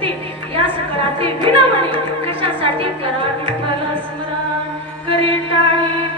स्थिती या सकळातील विनवणी कशासाठी करा विठ्ठल स्मरण करे टाळी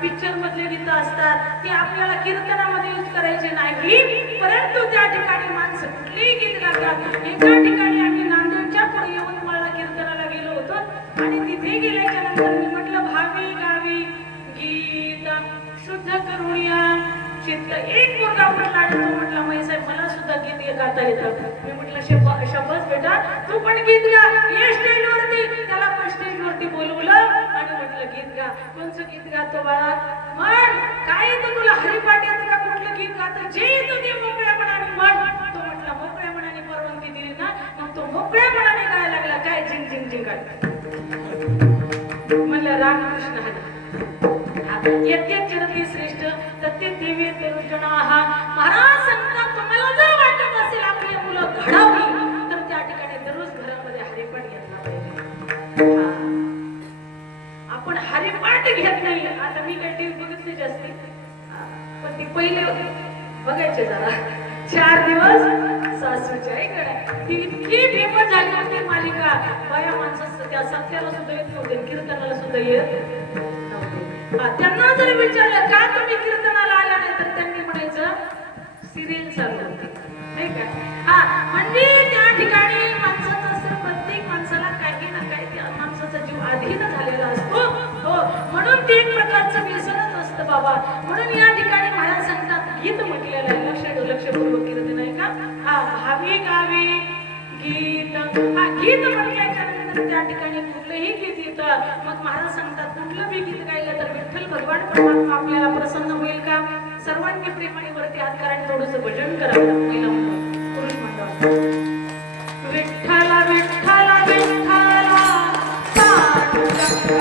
पिक्चर मधले गीत असतात ते आपल्याला कीर्तनामध्ये यूज करायचे नाही, परंतु त्या ठिकाणी माणसं कुठलेही गीत गातात. एका ठिकाणी आम्ही नांदेडच्या पुढे येऊन मला कीर्तनाला गेलो होतो आणि तिथे गेल्याच्या नंतर मी म्हटलं भावी गावी गीत शुद्ध करूया चित्त. एक मुलगा म्हटला आणि तो म्हटला, साहेब मला सुद्धा गीत गाता येतं. मी म्हटलं शब्बस बेटा तू पण गीत गा. ये स्टेजवरती. त्याला पण स्टेजवरती बोलवलं आणि म्हटलं गीत गा. कोणचं गीत गातो बाळा? म्हण काय येतं तुला? हरिपाठ येतं का? कुठलं गीत गातं? जे येतं ते मोकळ्या मनाने म्हण. तो म्हटला मोकळ्या मनाने परवानगी दिली ना मग तो मोकळ्या मनाने गायला लागला. काय झिंग झिंग झिंग म्हणलं रामकृष्ण हरी. यत्य चरती श्रेष्ठ तत्य दिव्य तरुजना. महाराज सांगतात तुम्हाला जर वाटत असेल आपली मुलं घडावी तर त्या ठिकाणी दररोज घरामध्ये हरिपाठ घेतला पाहिजे. आपण हरिपाठ घेत नाही. आता मी काही टीव्ही बघत नाही जास्ती पण ती पहिले बघायचे जरा 4 दिवस सासूच्या इकडे. ती इतकी फेमस झाली होती मालिका. बाया माणसाचं त्या सत्याला सुद्धा येत नव्हते कीर्तनाला सुद्धा येत नव्हते. त्यांना जर विचारलं का तुम्ही कीर्तनाला आला नाही तर त्यांनी म्हणायचं सिरियल चालू होती नाही का. म्हणजे त्या ठिकाणी माणसाचं असं प्रत्येक माणसाला काही ना काही त्या माणसाचा जीव अधीन झालेला असतो. हो म्हणून ते एक प्रकारचं व्यसनच असतं बाबा. म्हणून या ठिकाणी महाराज सांगतात गीत म्हटलेलं आहे. लक्षपूर्वक कीर्तन आहे का. भावी गावी गीत. गीत म्हटल्याच्या नंतर त्या ठिकाणी कुठलंही गीत येतं. मग महाराज सांगतात कुठलं बी गीत गायलं तर विठ्ठल भगवान परमात्मा आपल्याला प्रसन्न होईल का. सर्वांनी प्रेमाने वरती हात करा आणि थोडंसं भजन करावं. महिला म्हणतात पुरुष म्हणतात विठ्ठला विठ्ठला विठ्ठला पांडुरंगा विठ्ठला.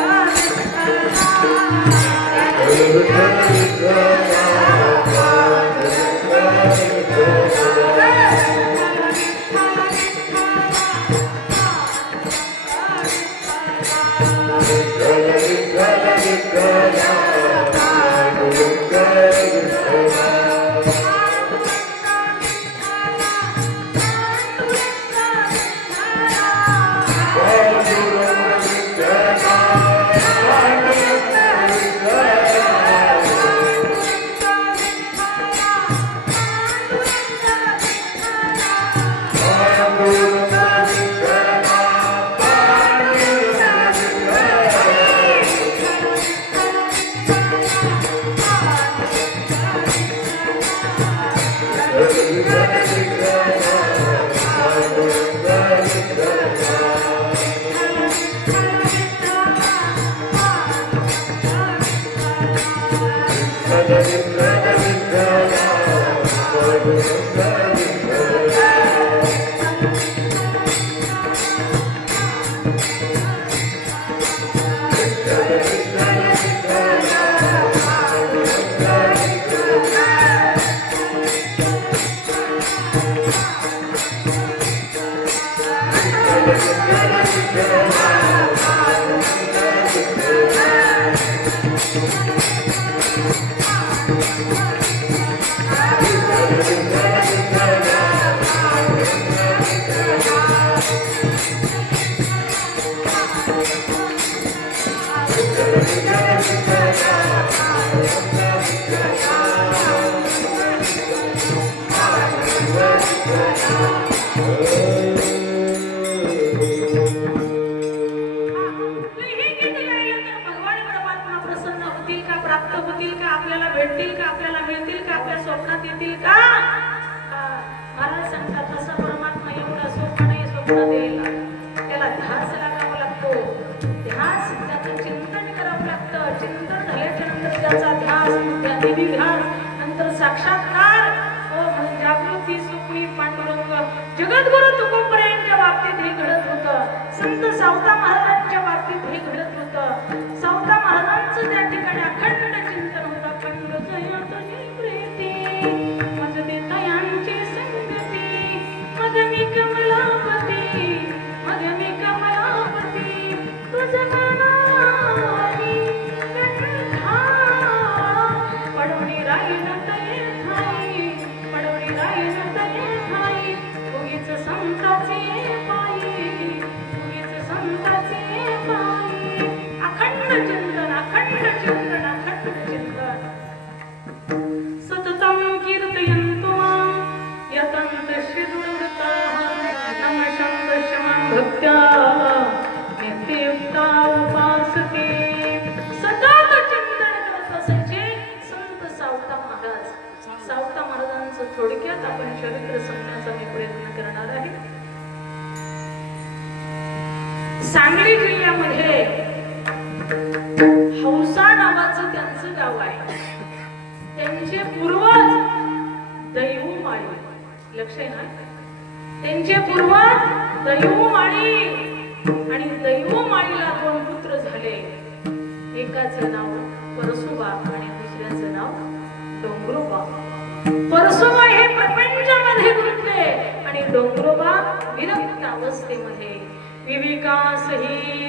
साक्षात्कार म्हणून जागृती सुखी पांडुरंग. जगद्गुरु तुकोबरायांच्या बाबतीत हे घडत होतं. संत सावता महाराजांच्या बाबतीत हे घडत होतं. सावता महाराजांचं त्या ठिकाणी अखंड चिंतन होतं. अखंड जयतनी प्रीती मज देतयांची संगती मग मी कमलापती मग मी कमलापती तुझं नावानी कंठा पडवणी राहील संताचे पायी अखंड चिंतन अखंड चिंतन अखंड चिंतन. सततं कीर्तयन्तु मां यतन्तश्च दुर्वृत्ताः नमः भक्त्या नित्ययुक्ता उपासते. सतत चिंतन करत असायचे संत सावता महाराज. सावता महाराजांचं महाराजांचं थोडक्यात आपण चरित्र सांगण्याचा मी प्रयत्न करणार आहे. सांगली जिल्ह्यामध्ये हौसा नावाचं त्यांचं गाव आहे. त्यांचे पूर्वज दैवमाळी, लक्ष आहे ना, त्यांचे पूर्वज दैवमाळी, आणि दैवमाळीला 2 पुत्र झाले. एकाचं नाव परशुबा आणि दुसऱ्याचं नाव डोंगरोबा. परशुबा हे प्रपंचामध्ये गुंतले आणि डोंगरोबा विरक्त अवस्थेमध्ये विवेकासहित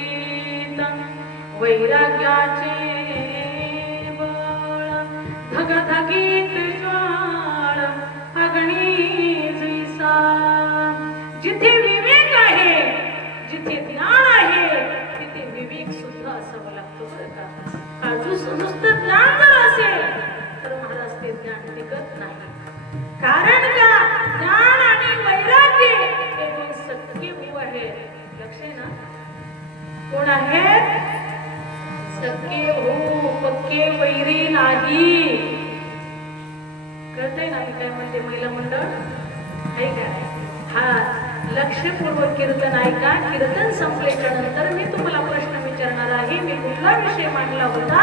वैराग्याचे बळ धगधगीत ज्वाळ अग्नी जैसा. जिथे विवेक आहे, जिथे ज्ञान आहे, तिथे विवेक सुद्धा असावा लागतो बरं का. नुसतं ज्ञान जर असेल तर महाराज ते ज्ञान टिकत नाही. कारण का, ज्ञान आणि वैराग्य हे 2 सख्खे भाऊ आहेत. लक्ष आहे ना, कोण आहे? सख्खे भाऊ, पक्के वैरी नाही. कळतंय ना मी काय म्हणते? महिला मंडळ आहे का? हा, लक्षपूर्वक कीर्तन ऐका. कीर्तन संपल्याच्या नंतर मी तुम्हाला प्रश्न विचारणार आहे. मी कुठला विषय मांडला होता,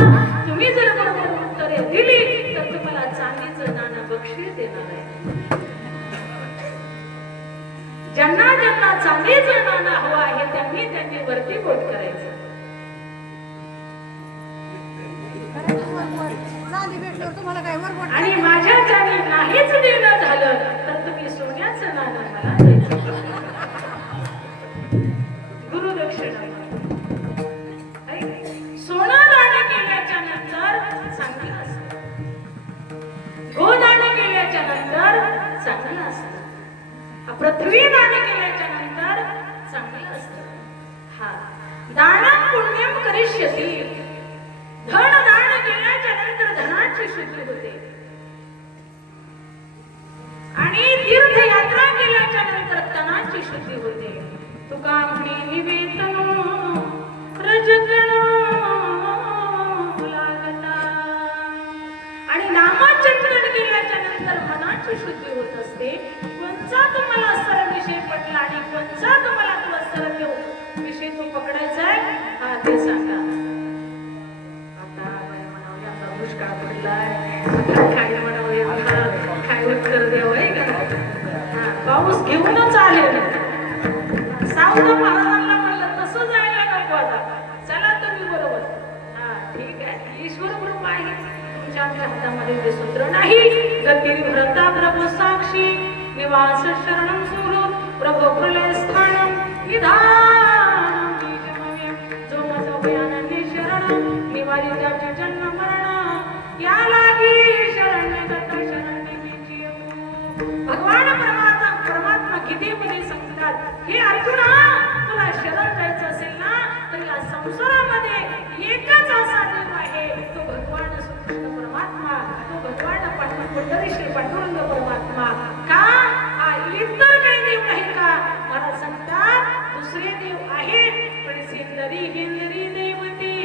तुम्ही जर बरोबर उत्तरे दिली तर तुम्हाला चांदीचं नाणं बक्षीस देणार आहे. ज्यांना ज्यांना चांदीचं नाणं हवं आहे त्यांनी वरती बोट करायचं. आणि माझ्या ज्याने नाहीच देणं झालं तर तुम्ही सोन्याचं नाणं मला द्यायचं. गुरुदक्षिणा. सोनं दान केल्याच्या नंतर चांगलं असतं, गोदान केल्याच्या नंतर चांगलं असतं, पृथ्वी दान केल्याच्या नंतर चांगलं असतं. हा, दानं पुण्यम करिष्यति. धन दान केल्याच्या नंतर धनाची शुद्धी होते, आणि तीर्थयात्रा केल्याच्या नंतर तनाची शुद्धी होते. तुका म्हणे निवेदन रजगण लागता. आणि नामचिंतन केल्याच्या नंतर मनाची शुद्धी होत असते. कोणचा तुम्हाला सरळ विषय पडला आणि कोणचा तुम्हाला तुला सरळ विषय तो पकडायचा आहे, हा ते सांगा. आता म्हणावं आता दुष्काळ पडलाय, काय म्हणावं, काय उत्तर द्यावं आहे का? पाऊस घेऊनच आले. सावध महाराजांना म्हणलं तसं जायला नको, आता चला तुम्ही बरोबर. हा ठीक आहे, ईश्वर कृपा आहे. तुमच्या आमच्या हातामध्ये ते सूत्र नाही. गती व्रता प्रभू साक्षी निवास शरणं सुरू प्रभू प्रलय स्थानम निधान जो माझा भयानंदी शरण निवारी त्याचे जन्म मरण या लागी शरण्य दत्त शरण्य मीची. भगवान परमात्मा गीतेमध्ये सांगतात, हे अर्जुना, तुला शरण जायचं असेल ना तर या संसारामध्ये एकच असा देव आहे, तो भगवान श्रीकृष्ण परमात्मा, तो भगवान पंढरी श्री पांडुरंग परमात्मा. का इतर काही देव नाही का? मला सांगतात दुसरे देव आहेत, पण सिंदरी हिंदरी देवती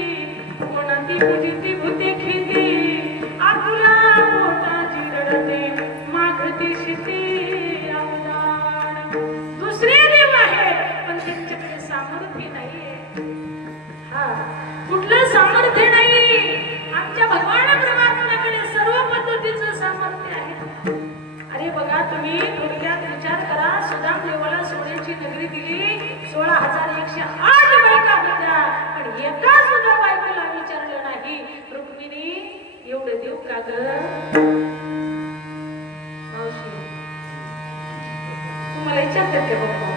कोणती पूजिती भूते खिती आपुला पोटाची रडते मागती शिती अवदान. दुसरे देव आहेत पण त्यांच्याकडे सामर्थ्य नाहीये. हा, कुठलं सामर्थ्य नाही. आमच्या भगवान परमात्म्याकडे सर्व पद्धतीचं सामर्थ्य आहे. अरे बघा, तुम्ही थोडक्यात विचार करा. सुदाम देवाला सोन्याची नगरी दिली, 16,108 बायका होत्या, पण एका सुद्धा बायकोला विचारलं नाही, रुक्मिणी एवढे देव का ग? मावशी, तुम्हाला विचारतात का बाबा?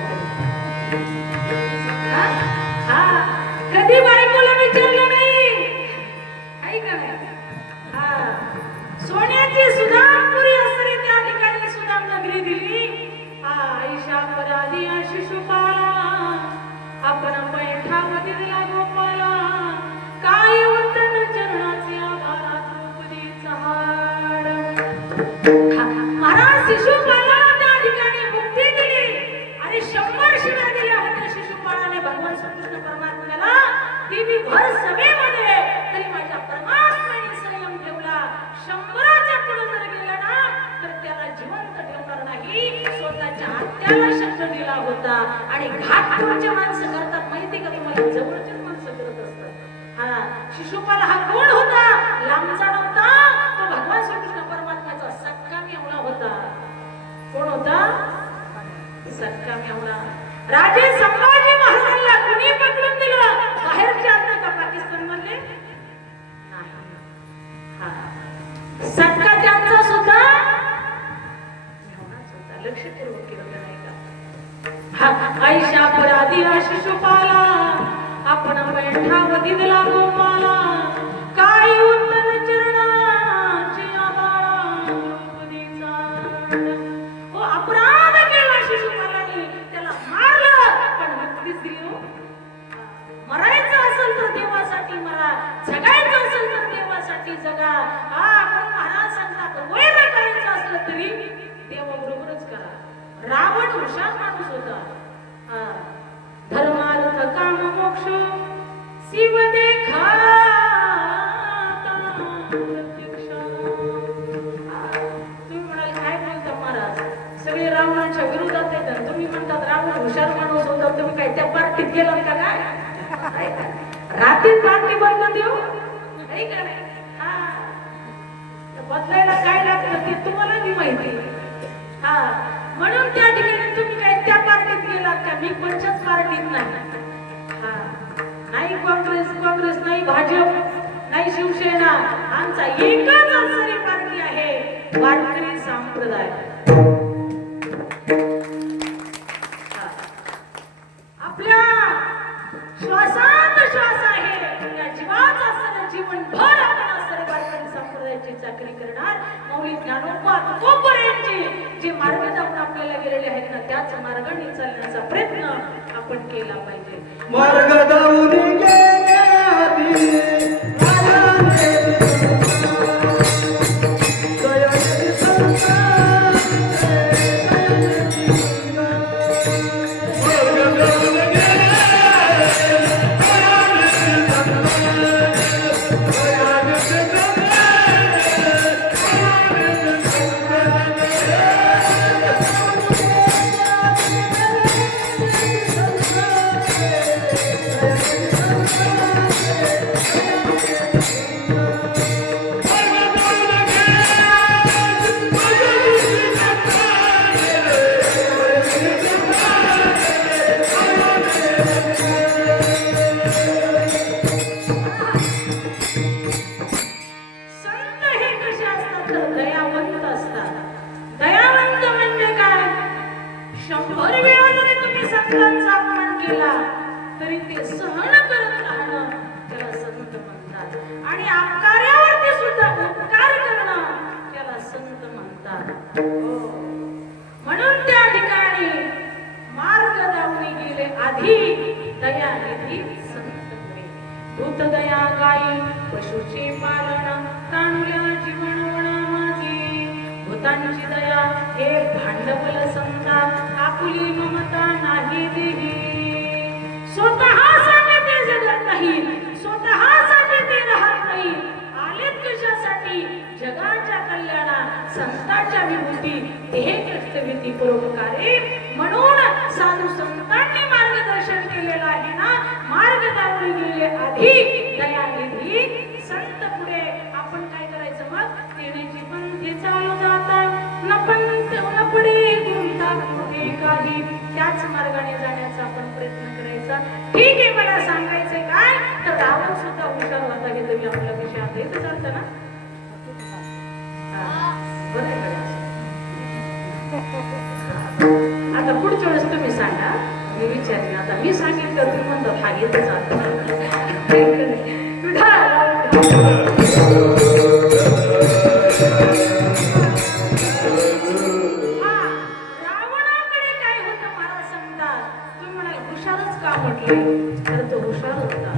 कधी बायकोला विचारलं नाही, ऐका नाही. सोन्याची सुदामपुरी असते, त्या ठिकाणी सुदाम नगरी दिली. आईशा परादिया शिशुपाला आपण पैठामध्ये दिला गोपाला. काय उत्तन चरणाचे आभारा द्रौपदीचा हाड. महाराज शिशुपाला त्या ठिकाणी मुक्ती दिली. आणि 100 शिव्या दिल्या होत्या शिशुपालाने भगवान श्रीकृष्ण परमात्म्याला. ती बी भर सभेमध्ये, तरी माझ्या परमात्म्याने संयम ठेवला. 100च्या पुढे जर गेला ना तर त्याला जीवन त्याला शब्द दिला होता. आणि घात कोणचे माणसं करतात माहिती का तुम्हाला? जवळचेच माणसं करत असतात. हा, शिशुपाल हा कोण होता? लांबचा नव्हता, तो भगवान श्रीकृष्ण परमात्म्याचा सक्का मेवणा होता. कोण होता? सक्का मेवणा. राजे संभाजी महाराजांना कुणी पकडून दिलं? बाहेरचे आले का पाकिस्तान मधले? नाही. हा, सक्का त्यांचा सुद्धा मेवणाच होता. लक्षपूर्वक केलं नाही का? हा, ऐशा पराधी शिशुपाला आपण बैठावती दिला गोपाला. काही उत्तम चरणाची आबाळा द्रौपदीचा. ओ अपराध केला शिशुपालाने, त्याला मारलं पण मुक्तीच दिली हो. मरायचं असेल तर देवासाठी मरा, जगायचं असेल तर देवासाठी जगा. हा, आपण महाराज सांगतात वैर करायचं असलं तरी देवाबरोबरच करा. रावण हुशार माणूस होता. हा, धर्मार्थ काम मोक्ष शिव देखा प्रत्यक्ष. तुम्ही म्हणाल काय बोलता महाराज, सगळे रावणाच्या विरोधात आहेत आणि तुम्ही म्हणतात रावण हुशार माणूस होता. तुम्ही काय त्या पार्टीत गेलात का? काय रात्री पार्टी बदलून देऊ नाही का? नाही. हा, बदलायला काय लागतं ते तुम्हाला बी माहिती. हा, म्हणून त्या ठिकाणी तुम्ही काय त्या पार्टीत गेलात का? मी कोणत्याच पार्टीत नाही. हा, नाही काँग्रेस नाही भाजप नाही शिवसेना, आमचा एकच अवसरी पार्टी आहे, वारकरी संप्रदाय. आपल्या श्वासात श्वास आहे, या जीवात असताना जीवनभर आपण असणारे वारकरी संप्रदायाची चाकरी करणार. मौली ज्ञानोबा तुकोबऱ्यांचे जे मार्ग जाऊन आपल्याला गेलेले आहेत ना, त्याच मार्गाने चालण्याचा प्रयत्न आपण केला पाहिजे. मार्ग जाऊन गेले आधी तरी ते सहन करत राहणं त्याला संत म्हणतात. आणि अपकार्यावरती सुद्धा उपकार करणं त्याला संत म्हणतात. म्हणून त्या ठिकाणी मार्ग दावणी गेले आधी दयानिधी संत पुढे. भूत दया गाई पशुचे पालन तांडल्या जीवनवण माझी. भूतांची दया हे भांडवल संता आपुली ममता नाही देही. स्वतःसाठी ते जगत नाही, स्वतःसाठी ते राहत नाही. आलेत कशासाठी? जगाच्या कल्याणा संतांच्या विभूती ते कर्तव्यती परोपकारी. म्हणून साधू संतांनी मार्गदर्शन केलेलं आहे ना. मार्ग दावली गेले आधी दयानिधी संत पुढे. आपण काय करायचं मग? तेण्याची पंथी चालू जातात न पंथ न पुढे गुंता पुढे काही. त्याच मार्गाने जाण्याचा आपण प्रयत्न करायचा. ठीक आहे, मला सांगायचंय काय तर रावण सुद्धा हुशार होता. हे तुम्ही आपल्या विषय आता इथं चालतं ना. आता पुढच्या वेळेस तुम्ही सांगा, मी विचारेन. आता मी सांगितलं तुम्ही म्हणतो हा इथं चालतं. तर तो हुशार होता.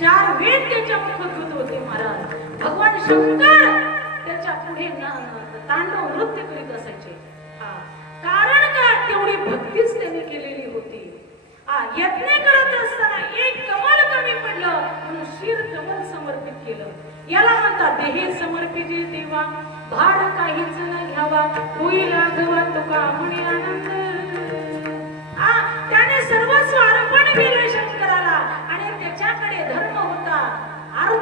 4 वेद त्याच्या मुखात होते महाराज. भगवान शंकर त्याच्या पुढे तांडव नृत्य करीत असायचे. कारण का? तेवढी भक्तीच त्याने केलेली होती. यज्ञ करत असताना एक कमल कमी पडलं म्हणून शिर कमल समर्पित केलं. याला म्हणतात देहे समर्पित देवा भाड काहीच न घ्यावा होईल आगवा तुका म्हणे आनंद.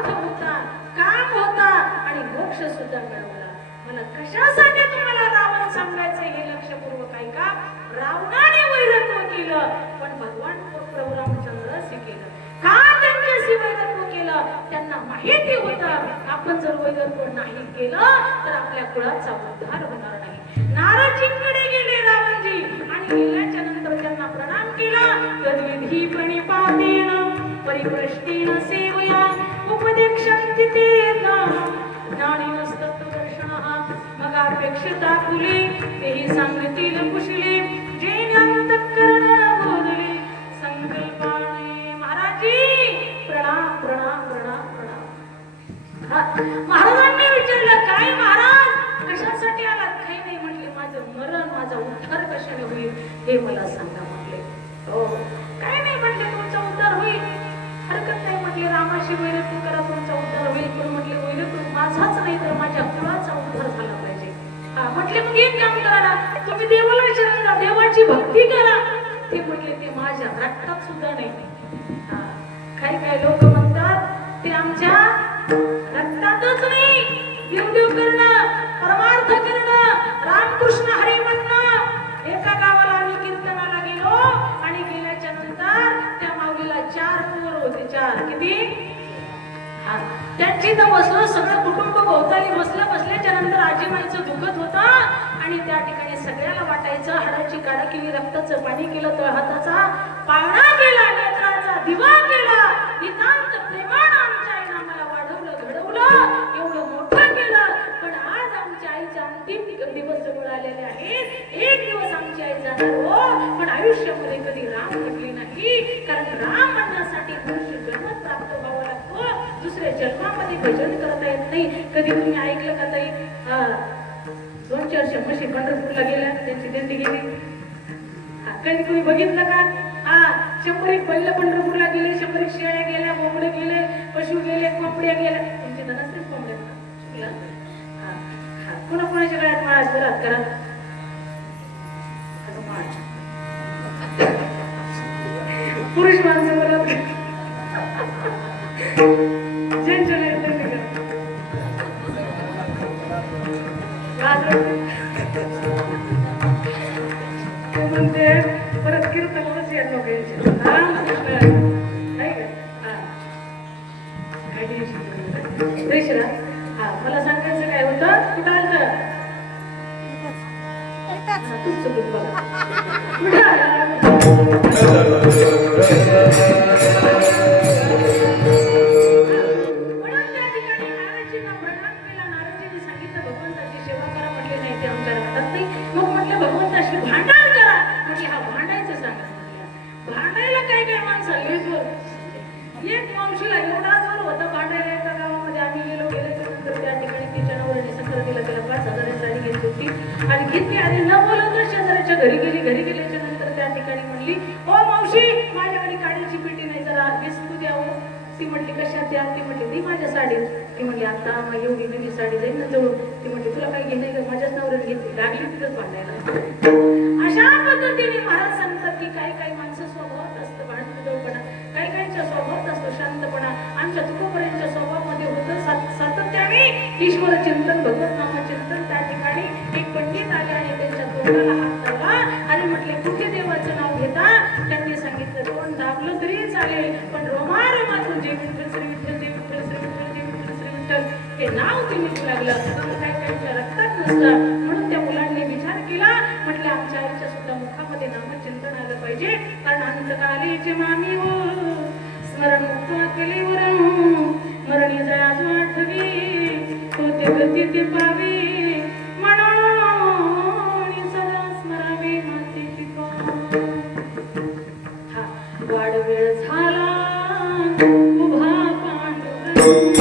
अर्थ होता, काम होता आणि मोक्ष सुद्धा मिळवला. मला कशासाठी तुम्हाला रावण सांगायचं हे लक्षपूर्वक ऐका. रावणाने वैरत्व केलं पण भगवान प्रभू रामचंद्र असे केलं. का त्यांच्याशी वैरत्व केलं? त्यांना माहिती होतं आपण जर वैरत्व नाही केलं तर आपल्या कुळाचा उद्धार होणार नाही. नारदजींकडे गेले रावणजी आणि गेल्याच्या नंतर त्यांना प्रणाम केला. तद्विधी प्रणिपातेन परिप्रश्नेन सेवया उपदेक्षन्ति ते ज्ञानिनस्तत्त्वदर्शनः मगापेक्षिता कुले तेही सांगतील कुशले जे ज्ञानतत्करण बोधले संकल्पाने. महाराजी प्रणाम प्रणाम प्रणाम प्रणाम. महाराजांनी विचारलं काय महाराज कशासाठी आलात? काही नाही म्हटले, माझं मरण माझा उद्धार कशाने होईल हे मला सांगा म्हटले. हो काय नाही म्हटले, तुमचा उद्धार होईल हरकत नाही म्हटले. रामाशी वैरत्व करा तुमचा उद्धार होईल. पण म्हटले वैरत्व माझाच नाही तर माझ्या कुळाचा उद्धार झाला पाहिजे. हा म्हटले मग एक काम करा ना, तुम्ही देवाला शरण जा, देवाची भक्ती करा. ते म्हटले ते माझ्या रक्तात सुद्धा नाही. काही काही लोक म्हणतात ते आमच्या रक्तातच नाही. देवदेव करणं, परमार्थ करणं, रामकृष्ण हरी म्हणणं. एका गावाला आम्ही कीर्तनाला गेलो आणि गेल्याच्या नंतर त्या माऊलीला 4 पोर होते. 4 किती? त्यांची तर बसलो सगळं कुटुंब भोवताली बसलं. बसल्याच्या नंतर आजीबाईचं दुखत होतं आणि त्या ठिकाणी सगळ्याला वाटायचं. हाडाची काढा केली, रक्ताचं पाणी केलं, तळहाताचा पाळणा केला, नेत्राचा दिवा केला. नितांत प्रेमानं आमच्या आईनं आम्हाला वाढवलं घडवलं, एवढं मोठं केलं. पण आज आमच्या आईचे अंतिम दिवस जवळ आलेले आहेत. एक दिवस आमची आई जाणार हो, पण आयुष्यामध्ये कधी राम म्हटली नाही. कारण राम म्हणण्यासाठी मनुष्य जन्म प्राप्त व्हावा लागतो. दुसऱ्या जन्मामध्ये भजन करता येत नाही. कधी तुम्ही ऐकलं का ताई 2-4 म्हशी पंढरपूरला गेल्या, त्यांची दिंडी गेली. कधी तुम्ही बघितलं का? 100 बैल पंढरपूरला गेले, 100 शेळ्या गेल्या, बोकडे गेले, पशु गेले, कोंबड्या गेल्या. तुमचे तर नसतेच कोंबड्या ना. कोणाकोणाच्या गळ्यात माळात घरात करा पुरुष माणसं बोलत ज्यांच्या म्हणते परत कीर्तनच या लोकांचे मला सांगायचं काय होतं? कुठं आलं तुमचं दूध बघा एक मावशीला एवढा जोर होता भांडायला. एका गावामध्ये आम्ही गेलो. गेल्याच्या नंतर त्या ठिकाणी तिच्या नवऱ्याने संक्रांतीला त्याला 5,000 साडी घेतली होती आणि घेतली आणि न बोलवता शेजाऱ्याच्या घरी गेली. घरी गेल्याच्या नंतर त्या ठिकाणी म्हणली ओ मावशी माझ्याकडे काढीची पेटी नाही, जरा बिस्कू द्यावं. ती म्हटली कशात द्या? ती म्हटली ती माझ्या साडी. ती म्हटली आता मग एवढी नवी साडी जाईल ना जवळ. ती म्हटली तुला काही घेणे का? माझ्याच नवऱ्याने घेतली. लागली तिथंच भांडायला. अशा पद्धतीने महाराज सांगतात की काही काही माणसं स्वभावात असतं भांडणपणा, काही काहींच्या स्वभावात असतो शांतपणा. आमच्या तुकोबऱ्यांच्या स्वभावामध्ये होतं सातत्याने ईश्वर चिंतन, भगवत नामचिंतन. त्या ठिकाणी एक पंडित आले आणि त्यांच्या तोंडाला हात धरला आणि म्हटले कुठे देवाचं नाव घेता? त्यांनी सांगितलं तोंड दाबलं तरी चालेल पण रोमारोमातून जे विठ्ठल श्री विठ्ठल, जे विठ्ठल श्री विठ्ठल, जे विठ्ठल श्री विठ्ठल हे नाव तुम्ही लागलं. काही काहींच्या रक्तात नसतं. म्हणून त्या मुलांनी विचार केला. म्हटलं आमच्या आईच्या सुद्धा मुखामध्ये नामचिंतन आलं पाहिजे. कारण अंतकालीचे मामी हो स्मरण मुक्त केले वरण मरणी जया जो आठवी होते गती ते पावी म्हणून सदा स्मरावे माते पिता. हा वाढ वेळ झाला उभा पांडुरंग.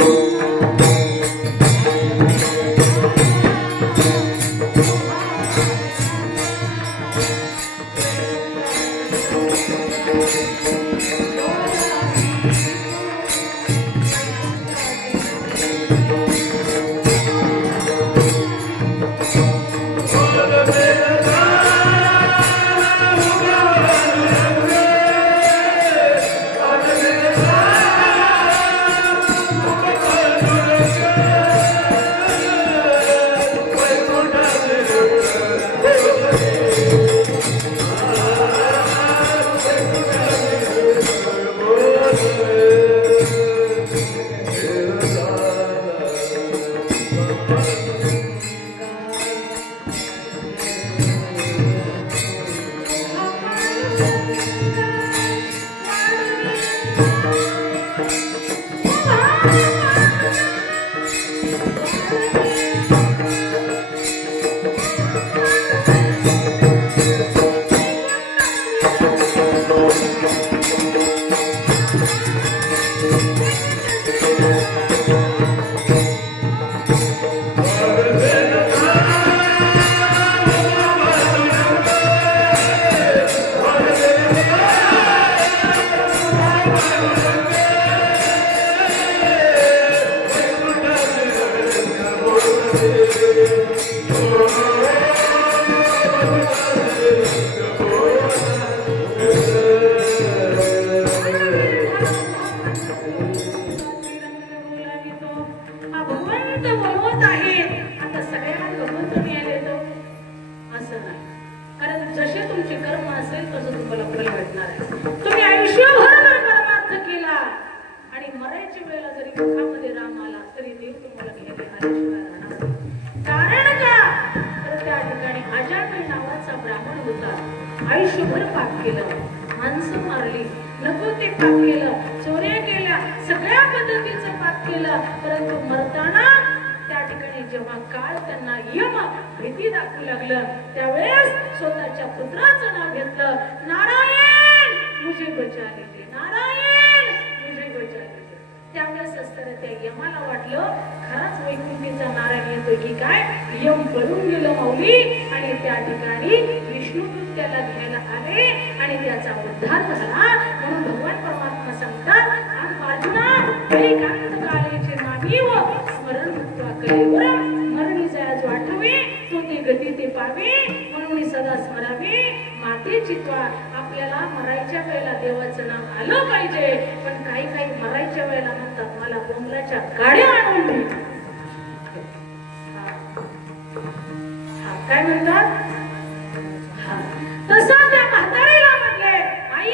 तुमचे कर्म असेल तसं तुम्हाला फळ भेटणार आहे. तुम्ही आयुष्यभर जर परमार्थ केला आणि मरायच्या वेळेला जरी मुखामध्ये राम आला तरी देव तुम्हाला घ्यायला आल्याशिवाय राहणार नाही. कारण का तर त्या ठिकाणी अजामिळ नावाचा ब्राह्मण होता. आयुष्यभर पाप केलं, माणसं मारली, नको ते पाप केलं, चोऱ्या केल्या, सगळ्या पद्धतीचं पाप केलं. परंतु मरताना त्या ठिकाणी जेव्हा काळ त्यांना यम भीती दाखवू लागलं त्यावेळेस स्वतःच्या पुत्राचं नाव घेतलं, नारायण मुझे बचा लीजिए, नारायण मुझे बचा लीजिए. त्यावेळेस असताना त्या यमाला वाटलं खराच वैकुंठीचा नारायण येतोय की काय. यम पळून गेलं माऊली आणि त्या ठिकाणी विष्णुदूत त्याला घ्यायला आले आणि त्याचा उद्धार झाला. म्हणून भगवान परमात्मा सांगतात, अर्जुना एकांत कालेचे नामीव स्मरण मुक्त्वा कलेवर मरणी जयाज वाटवे तो ते गती ते पावे म्हणून सदा स्मरावे माते चित्वा. आपल्याला मरायच्या वेळेला देवाचं नाव आलं पाहिजे. पण काही काही मरायच्या वेळेला म्हणतात मला बोंबलाच्या गाड्या आणून दे. काय म्हणतात तसं त्या म्हातारीला म्हटले, आई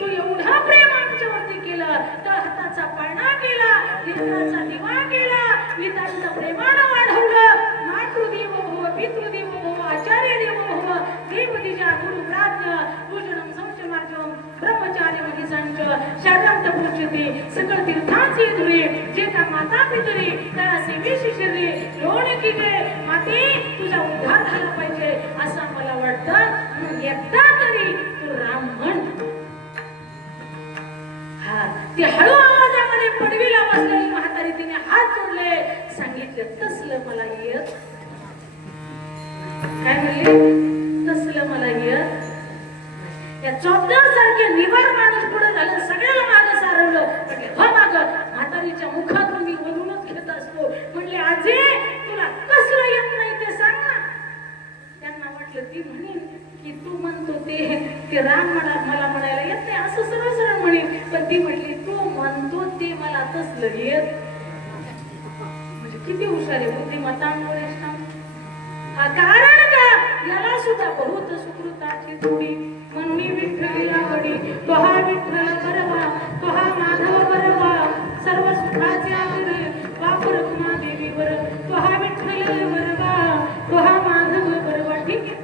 तू एवढा प्रेम आमच्यावरती केलं तर हाताचा पाळणा केला, कीर्तनाचा दिवा केला, गीतांचं प्रेमानं वाढवलं. मातृदेव भव, पितृदेव भव, आचार्य देव भव, देव दिजा गुरु प्राज्ञ पूजनम संचमार्जम ब्रह्मचार्य महिसांच शारदांत पूज्यते सकळ तीर्थांचे धुरे जेता माता पितरी त्या सेवी शिशिरे लोण की गे माते तुझा उद्धार झाला पाहिजे असं मला वाटतं. म्हणून एकदा तरी तू राम म्हण. हा ती हळू आवाजामध्ये पडवीला बसलेली म्हातारी तिने हात जोडले, सांगितलं तसलं मला येत. काय म्हणले तसलं मला येत. या चौकदार सारखे निवार माणूस पुढे झालं, सगळ्याला मागं सारवलं. म्हणजे हो मागं म्हातारीच्या मुखातून मी वरूनच घेत असतो. म्हणले आजे तुला कसलं येत नाही ते सांग ना. त्यांना म्हटलं ती म्हणेन की तू म्हणतो ते राम मला म्हणायला येत नाही असं सरळ सरळ म्हणेन. पण ती म्हटली तू म्हणतो ते मला तसलं येत. म्हणजे किती हुशार आहे बुद्धिमत्तांमुळे. कारण का याला सुद्धा बहुत सुकृताची थोडी म्हणून विठ्ठलीला वडी तोहा विठ्ठल बरवा तोहा माधव बरवा सर्व सुखाचे आदरे वापर तुम्हा देवीवर तोहा विठ्ठल बरवा तोहा माधव बरवा. ठीक आहे.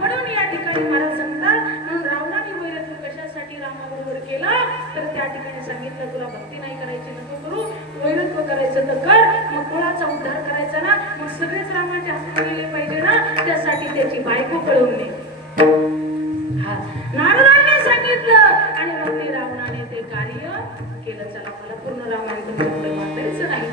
म्हणून या ठिकाणी महाराज सांगतात म्हणून रावणाने वैरत्व कशासाठी रामाबरोबर केलं तर त्या ठिकाणी सांगितलं तुला भक्ती नाही करायची नको करू, वैरत्व करायचं तर कर. मग कोणाचा उद्धार करायचा ना, मग सगळेच रामाच्या हातात गेले पाहिजे ना, त्यासाठी त्याची बायको कळवून नये. नारदाने सांगितलं आणि मग ते रावणाने ते कार्य केलं. चला मला पूर्ण रामायण तुमच्याकडे वाचायचं नाही.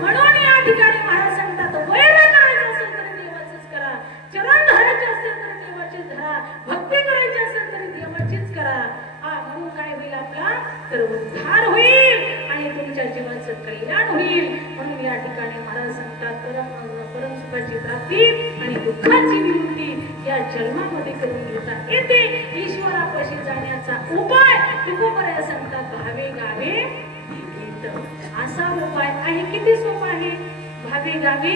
म्हणून या ठिकाणी महाराज सांगतात वैर करायचं असेल तर देवाचंच करा, चरण धरायचे असेल तर देवाचेच धरा, भक्ती करायची असेल तरी देवाचीच करा. म्हणून काय होईल आपला तर उद्धार होईल आणि तुमच्या जीवाचं कल्याण होईल. म्हणून या ठिकाणी महाराज सांगतात परम सुखाची प्राप्ती आणि दुःखाची निवृत्ती या जन्मामध्ये करून घेता येते. ईश्वरापाशी जाण्याचा उपाय तुकोबऱ्या सांगतात भावे गावे गीत. असा उपाय आहे किती सोपा आहे. भावे गावे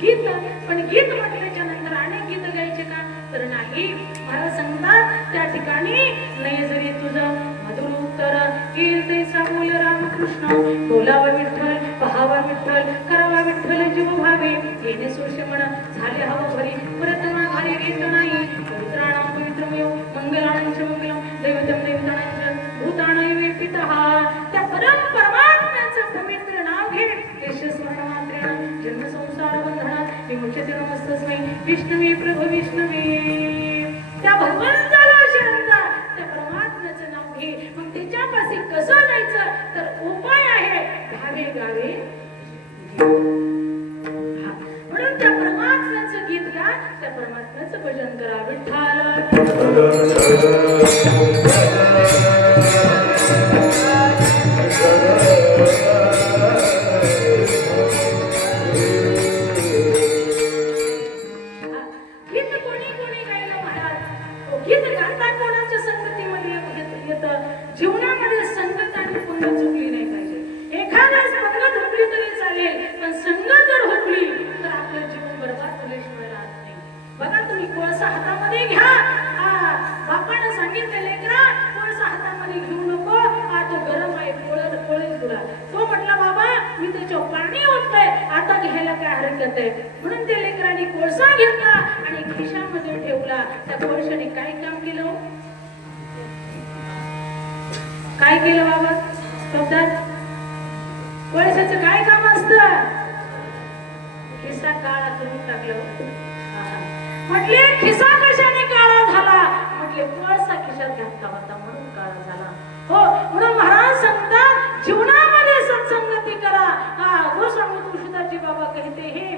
गीत. पण गीत म्हटल्याच्या नंतर अनेक गीत गायचे का तर नाही. महाराज सांगतात त्या ठिकाणी नाही जरी तुझं मधुर उत्तर कीर्तीचा बोल रामकृष्ण बोलावा विठ्ठल पहावा विठ्ठल करावा विठ्ठल जीव भावे येणे सोशे म्हण झाले हवं भरी परत माघारी येत नाही. पवित्राणां पवित्रमेव मंगलांच मंगलम दैवतम दैवतानांच भूतानां पितः. त्या परमात्म्याचं पवित्र नाव घे. यशस्वर्ण मात्रेण जन्म संसार बंधनात विमुच्यते नमस्तस्मै विष्णवे प्रभु विष्णवे. त्या भगवंताला शरण जा, त्या परमात्म्याचं नाव घे. मग त्याच्यापाशी कसं जायचं तर उपाय आहे भावे गावे. म्हणून त्या परमात्म्याचं गीत गा, त्या परमात्म्याचं भजन करा. विठ्ठल जीवनामध्ये संगत आणि पुण्य चुकली नाही पाहिजे. एखाद्या संगत हुकली तरी चालेल, पण संगत जर हुकली तर आपलं जीवन बरबाद झाल्याशिवाय राहत नाही. बघा तुम्ही कोळसा हातामध्ये घ्या, ठेवला. तो म्हटला बाबा मी त्याच्यावर पाणी ओतलंय, आता घ्यायला काय हरकत आहे. म्हणून त्या लेकराने कोळसा घेतला आणि खिशामध्ये ठेवला. त्या कोळशाने काय काम केलं? काय केलं बाबा? शब्दात कोळशाचं काय काम असतं? खिसा काळा करून टाकलं. म्हटले खिसा कशाने काळा झाला? म्हटले कोळसा खिशात घातला होता म्हणून काळा झाला. हो, म्हणून महाराज सांगतात जीवनामध्ये सत्संगती करा. गोस्वामी तुळशीदासजी बाबा कहते हे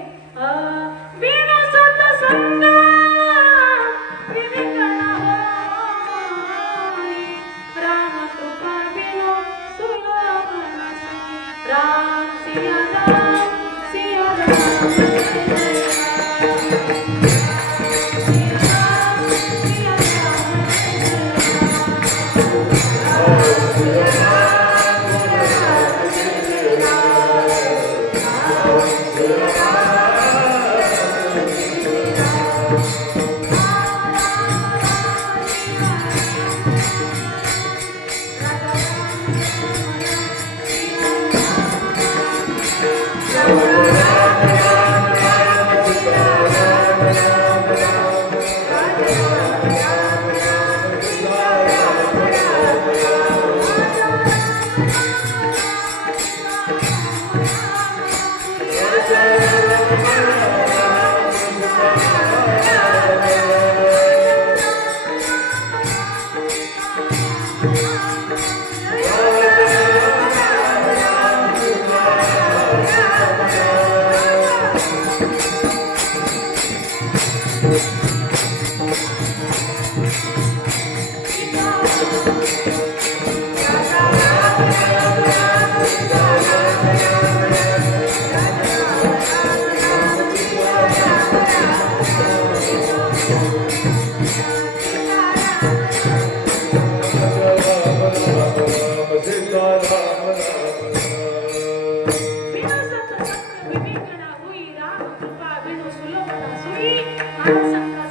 बिन सत्संग विवेक न होई, राम कृपा बिनु सुलभ नसई. राम सिया राम सिया राम.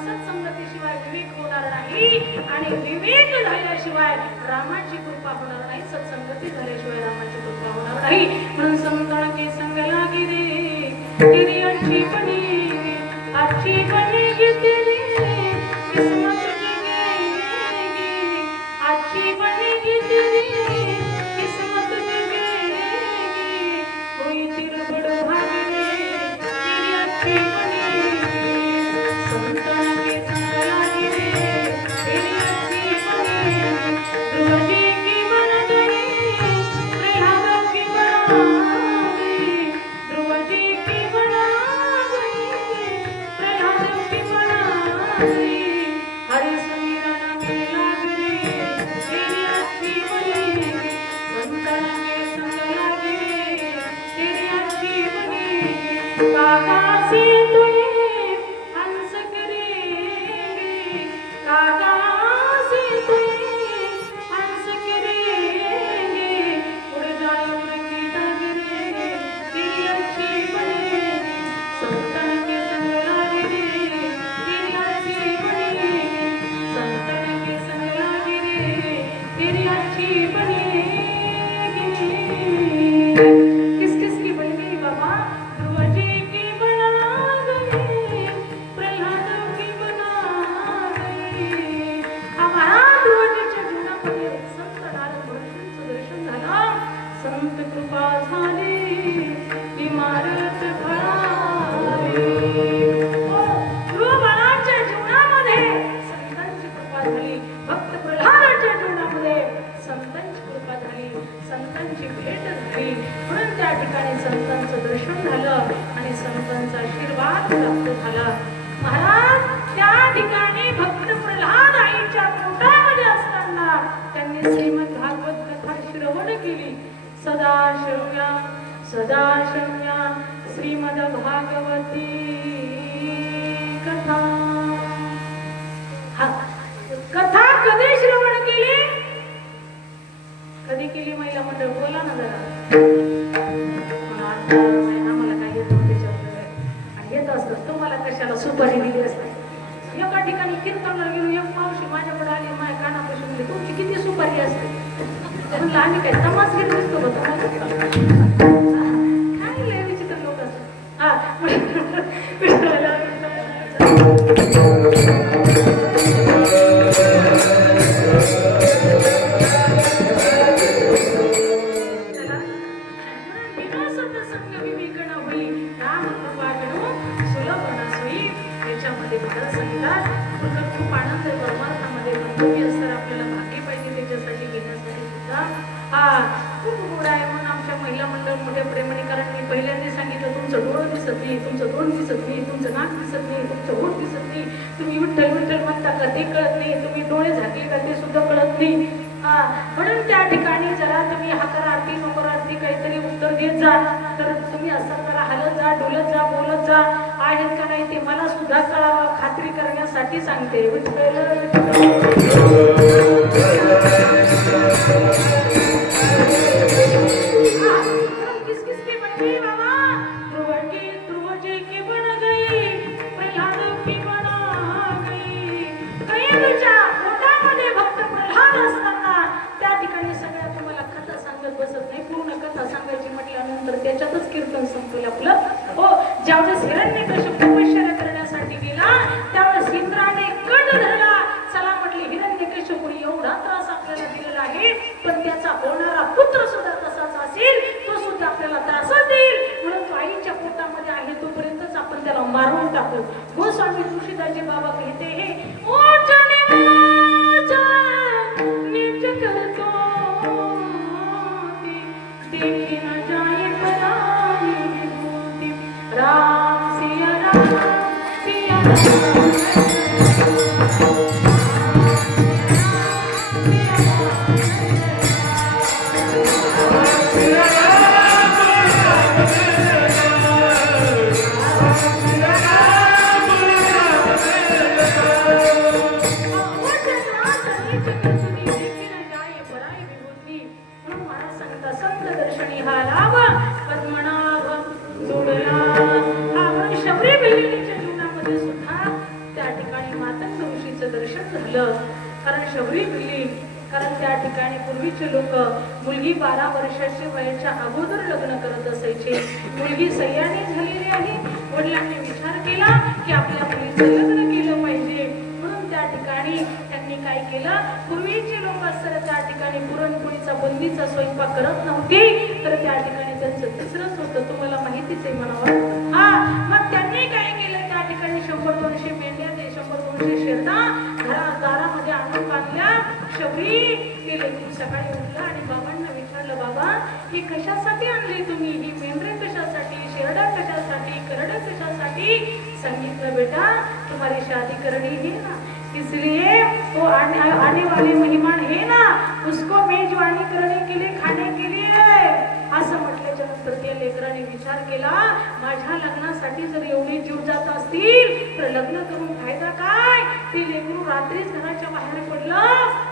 सत्संगतीशिवाय विवेक होणार नाही आणि विवेक झाल्याशिवाय रामाची कृपा होणार नाही. सत्संगती झाल्याशिवाय रामाची कृपा होणार नाही. म्हणून संतान के संग लागे रे तेरी अच्छी बनी तेरी किस्मत जगेगी, अच्छी बनेगी तेरी किस्मत जगेगी. कोई तिरबड़ भागी रे तेरी अच्छी बनेगी. संतान के संग लागे रे तेरी अच्छी बनेगी. ध्रुव जी की बन गई, प्रहलाद की बना गई. ध्रुव जी की बना गई, प्रहलाद की बना गई. हरे समीरण में लाग रे तेरी अच्छी बनेगी. संतान के संग लागे रे तेरी अच्छी बनेगी. काका से तुझे हंस करेंगे, काका से तुझे हंस करेंगे. उड़ जाए उनकी डगरे तेरी अच्छी बनेगी. संतान के संग लागे रे तेरी अच्छी बनेगी. संतान के संग लागे रे तेरी अच्छी बनेगी. किस किस की बन गई बाबा? ध्रुव जी की बना गई, प्रहलाद की बना गई. आम्हाला ध्रुवजीच्या जीवनामध्ये संत नारद ऋषींचं दर्शन झालं. संत कृपा झाली, इमारत फळाली. ध्रुव बाळाच्या जीवनामध्ये संतांची कृपा झाली. भक्त प्रल्हादाच्या जीवनामध्ये संतांची कृपा झाली, संतांची भेट झाली. म्हणून त्या ठिकाणी संतांचं दर्शन झालं आणि संतांचा आशीर्वाद प्राप्त झाला. महाराज त्या ठिकाणी भक्त प्रल्हाद आईच्या पोटामध्ये असताना त्यांनी श्रीमद भागवत कथा श्रवण केली. सदा शम्या श्रीमद भागवती कथा. कथा कधी श्रवण केली? कधी केली महिला मंडळ? बोला ना जरा. आम्हाला काय येत त्याच्याबद्दल आणि येत असतं तुम्हाला कशाला सुपारी दिली असते. एका ठिकाणी कीर्तनला गेलो, एक मावशी माझ्याकडे आली, माझ्या कानापाशी म्हणली तुमची किती सुपारी असते? म्हणलं आम्ही काय तमासगीर दिसतो का तुम्हाला? काय लय विचित्र लोक असतात. हा विठ्ठला खूप आनंद आहे परमार्थामध्ये मंतव्य असतात आपल्याला भाग्य पाहिजे त्याच्यासाठी घेण्यासाठी सुद्धा हा खूप गोड आहे म्हणून आमच्या महिला मंडळ मोठ्या प्रेमाने कारण मी पहिल्यांदा सांगितलं तुमचं डोळं दिसत नाही तुमचं तोंड दिसत नाही तुमचं नाक दिसत नाही तुमचं होठ दिसत नाही तुम्ही विठ्ठल विठ्ठल म्हणता का ते कळत नाही तुम्ही डोळे झाकले का ते सुद्धा कळत नाही म्हणून त्या ठिकाणी जरा तुम्ही हकारार्थी नकारार्थी काहीतरी उत्तर देत जा तर तुम्ही असं करा हलत जा डोलत जा बोलत जा आहेत का नाही ते मला सुद्धा कळावं खात्री करण्यासाठी सांगते त्याच्यातच कीर्तन संपलं आपलं हो ज्यावेळेस हिरण्यकश्यप तपश्चर्या करण्यासाठी गेला त्यावेळेस इंद्राने कट धरला चला म्हटले हिरण्यकश्यपूने एवढा त्रास आपल्याला दिलेला आहे पण त्याचा होणारा पुत्र सुद्धा तसाच असेल तो सुद्धा आपल्याला त्रासच देईल म्हणून तो आईच्या पोटामध्ये आहे तोपर्यंतच आपण त्याला मारून टाकू गोस्वामी तुळशीदासजी बाबा कहते हे ओ जाने नीच करतो देखी न जाए राम सिया कारण शबरी बिल्ली कारण त्या ठिकाणी पूर्वीचे लोक मुलगी 12 वर्षाची वयाच्या अगोदर लग्न करत असायचे मुलगी सह्याने झालेली आहे वडिलांनी विचार केला की आपल्या मुलीचं लग्न केलं पाहिजे म्हणून त्या ठिकाणी त्यांनी काय केलं पूर्वीचे लोक असताना त्या ठिकाणी पुरणपोळीचा बुंदीचा स्वयंपाक करत नव्हते तर त्या ठिकाणी त्यांचं तिसरंच होतं तुम्हाला माहितीच आहे म्हणावं हा मग त्यांनी काय केलं त्या ठिकाणी 100-200 मेंढ्या 100-200 शेरडा दारामध्ये आणून बांधल्या शबरी ते लेकरू सकाळी उठलं आणि बाबांना विचारलं बाबा ही कशासाठी आणली तुम्ही ही मेंढरे कशासाठी शेरडा कशासाठी करडा कशासाठी सांगितलं बेटा तुम्हारी शादी करनी है ना इसलिए वो आने वाले मेहमान है ना उसको मेजवानी करने के लिए खाने के लिए असं म्हटल्याच्या नंतर त्या लेकराने विचार केला माझ्या लग्नासाठी जर एवढे जीव जात असतील तर लग्न करून फायदा काय ती लेकरू रात्रीच घराच्या बाहेर पडलं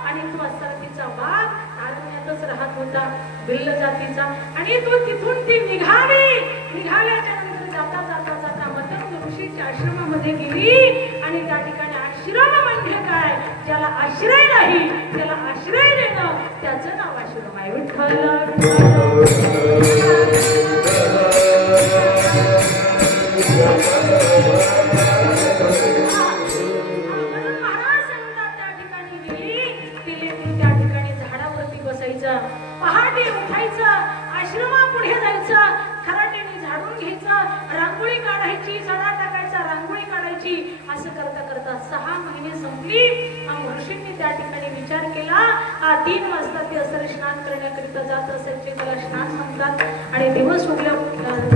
आणि तो असताना तिचा बाप अरण्यातच राहत होता भिल्ल जातीचा आणि तो तिथून ती निघाल्याच्या नंतर जाता जाता जाता मतंग ऋषीच्या आश्रमामध्ये गेली आणि त्या ठिकाणी आश्रम म्हणजे काय ज्याला आश्रय नाही त्याला आश्रय देणं त्याचं नाव आश्रम आहे विठ्ठल पहाटे उठायचं आश्रमापुढे जायचं खराट्याने झाडून घ्यायचं रांगोळी काढायची सडा टाकायचा रांगोळी काढायची असं करता करता 6 महिने संपली ऋषींनी त्या ठिकाणी विचार केला 3 वाजता ते असर स्नान करण्याकरिता जात असायचे त्याला स्नान म्हणतात आणि दिवस उगल्या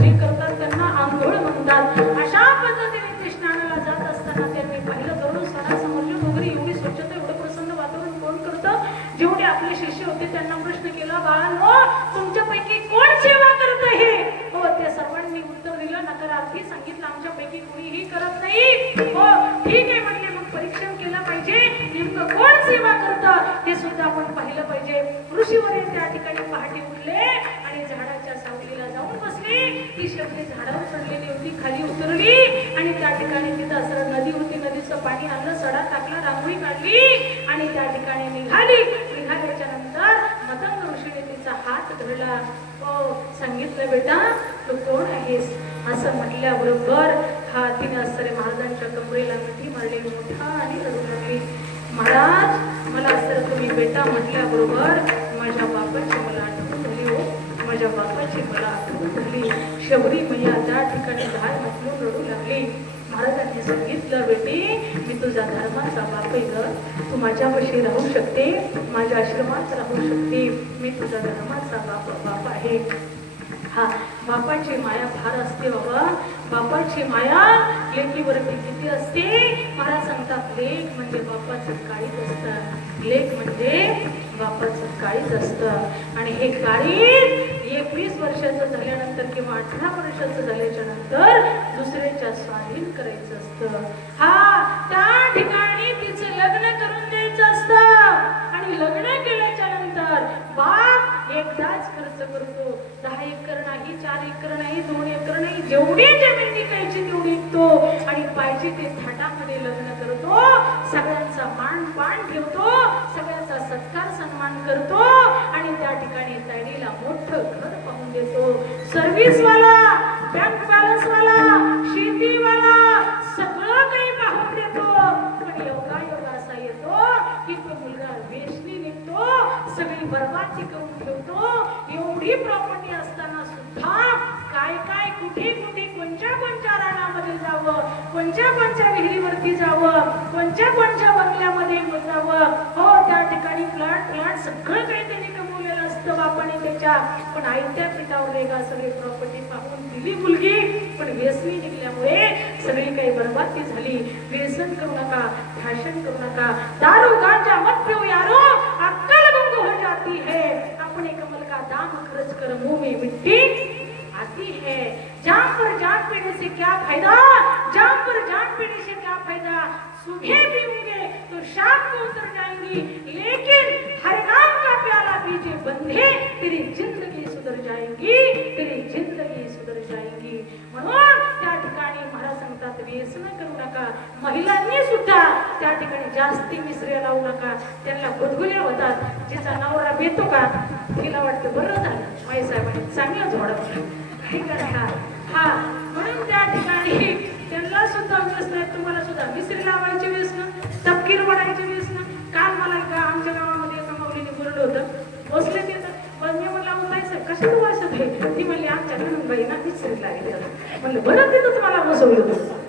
जे करतात त्यांना आंघोळ म्हणतात अशा पद्धतीने ते स्नानाला जात असताना त्यांनी पाहिलं करून सणासमोरची वगैरे एवढी स्वच्छता एवढं प्रसन्न वातावरण कोण करतं जेवढे आपले शिष्य होते त्यांना प्रश्न केला बाळांनो तुमच्यापैकी कोण सेवा करत आहे हो त्या सर्वांनी उत्तर दिलं नकारार्थी सांगितलं आमच्यापैकी कोणीही करत नाही हो ठीक आहे म्हणजे मग परीक्षण केलं पाहिजे नेमकं कोण सेवा करतं हे सुद्धा आपण पाहिलं पाहिजे ऋषीवरील त्या ठिकाणी पहाटे उठले आणि झाडाच्या सावलीला जाऊन बसले ती शबरी झाडावर चढलेली होती खाली उतरली आणि त्या ठिकाणी तिथं सरळ नदी होती नदीचं पाणी आणलं सडा टाकला रांगोळी काढली आणि त्या ठिकाणी निघाल्याच्या नंतर मतंग हात धरला. हो, सांगितलं बेटा तू कोण आहेस असं म्हटल्याबरोबर हा तिने असरे महाराजांच्या कमरेला मिठी मारली, मोठा आणि रडू लागली. महाराज मला सर तुम्ही बेटा म्हटल्याबरोबर माझ्या बापाची मला आठवण झाली. हो, माझ्या बापाची मला आठवण झाली. शबरी मैया त्या ठिकाणी धार म्हटलून रडू लागली. महाराजांनी सांगितलं बेटी मी तुझा धर्माचा बाप आहे, तू माझ्यापाशी राहू शकते, माझ्या आश्रमात राहू शकते, मी तुझा धर्माचा बाप आहे. हा, बापाची माया फार असते बाबा, बापाची माया लेकीवरती किती असते. महाराज सांगतात लेक म्हणजे बापाचं काळीज असतं, लेक म्हणजे बापाचं काळीज असतं. आणि हे काळीज 21 वर्षाचं झाल्यानंतर किंवा 18 वर्षाचं झाल्याच्या नंतर दुसऱ्याच्या स्वाधीन करायचं असतं. हा, त्या ठिकाणी तिचं लग्न करून द्यायचं असतं. आणि लग्न केल्याच्या नंतर बाप एकदाच खर्च करतो. 10 एकर नाही, 4 एकर नाही, 2 एकर नाही, जेवढी जमीन विकायची तेवढी विकतो. आणि पाहिजे ते थाटामध्ये लग्न करतो. सगळ्यांचा मान पान ठेवतो, सगळ्यांचा सत्कार सन्मान करतो. आणि त्या ठिकाणी ताईला मोठं घर पाहून देतो. सर्व्हिसवाला, बँक बॅलन्सवाला, शेतीवाला सगळं काही पाहून देतो. पण योगा असा येतो की तो मुलगा वेशनी निघतो, सगळी बरबादी करून ठेवतो. एवढी प्रॉपर्टी असताना सुद्धा काय काय कुठे कुठे कोणत्या रानामध्ये जावं, कोणत्या विहिरीवरती जावं, कोणत्या बंगल्यामध्ये जावं. हो, त्या ठिकाणी फ्लॅट सगळं काही त्यांनी कमवलेलं असतं बापाने त्याच्या. पण आईच्या पिठावर रेगा सगळी प्रॉपर्टी पाहून दिली मुलगी, पण व्यसनी निघल्यामुळे सगळी काही बरबादी झाली. व्यसन करू नका, फॅशन करू नका, दारू गांजा मत पिओ यारो, अक्कल गुम हो जाती है. अपने कमल का दाम खर्च कर मुंह में मिट्टी आती है. जाम पर जान पीने से क्या फायदा, जाम पर जान पीने से क्या फायदा. सुबह पीऊंगे तो शाम को उतर जाएंगी, लेकिन हर नाम का प्याला पीजे बंधे, तेरी जिंदगी सुधर जाएगी, तेरी जिंदगी सुधर जाएगी. म्हणून त्या ठिकाणी महाराज सांगतात व्यसन करू नका. महिलांनी सुद्धा त्या ठिकाणी जास्ती मिसऱ्या लावू नका, त्यांना गुदगुल्या होतात. जिचा नवरा भेटतो का तिला वाटतं बरं झालं माई साहेबांनी चांगलं झोडवलं, काय करा. हा, म्हणून त्या ठिकाणी त्यांना सुद्धा व्यसन आहे. तुम्हाला सुद्धा मिसरी लावायची व्यसन, तपकीर बनायची व्यसन. काल मला आमच्या गावामध्ये एका माऊलीने बोललं होतं, बसले तिथं. पण मी म्हणलं बोलायचं कशाला वाचत आहे, ती म्हणली आमच्या गणबाई ना मिसरी लागली. म्हणलं बरं तिथंच मला बसवलं होतं.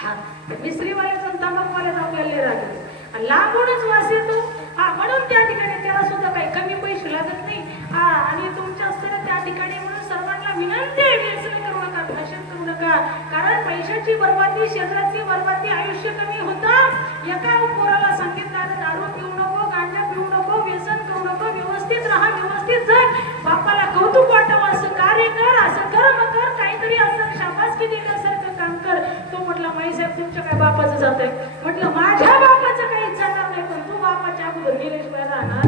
हा, मिसरीवाल्याचा तंबाखूवाल्या जाऊन गेले राहिले, लांबूनच वास येतो. हा, म्हणून त्या ठिकाणी त्याला सुद्धा काही कमी पैसे लागत नाही. हा, आणि तुमच्या असताना त्या ठिकाणी म्हणून सर्वांना विनंती आहे व्यसन करू नका, फॅशन करू नका. कारण पैशाची बर्बादी, शरीराची बर्बादी, आयुष्य कमी होतं. एका पोराला सांगितलं दारू पिऊ नको, गांजा पिऊ नको, व्यसन करू नको, व्यवस्थित राहा, व्यवस्थित जग, बापाला कौतुक वाटावं असं कार्य कर, असं कर्म कर, काहीतरी असं शाबासकी देण्यासारखं काम कर. तो म्हटला माई साहेब तुमच्या काय बापाचं जात आहे. म्हटलं माझ्या बापाचं काही जाणार नाही, पण तू बापाच्या अगोदर गेल्याशिवाय राहणार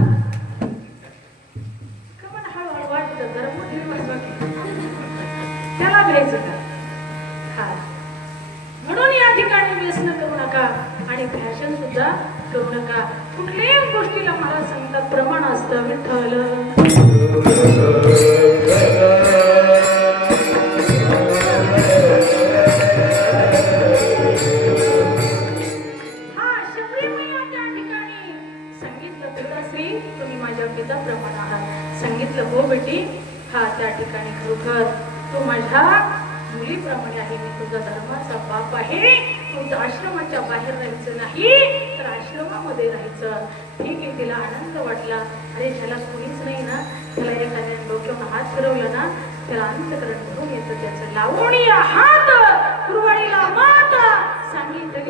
का. पण हळूहळू वाटतं धर्म त्याला घ्यायचं का. हा, म्हणून या ठिकाणी व्यसन करू नका आणि फॅशन सुद्धा करू नका. कुठल्याही गोष्टीला मला सांगतात प्रमाण असतं. विठ्ठल पिताप्रमाणे आहात. सांगितलं हो बेटी, हा त्या ठिकाणी खरोखर तू माझ्या मुलीप्रमाणे आहे, मी तुझा धर्माचा बाप आहे. तू आश्रमाच्या बाहेर राहायचं नाही, तर आश्रमामध्ये राहायचं. ठीक आहे, तिला आनंद वाटला. अरे ज्याला कोणीच नाही ना, त्याला एखाद्या डोक्यावर हात फिरवला ना, त्याला अंतकरण भरून येतं. त्याचं लावणी हात कुरवाडीला मात सांगितले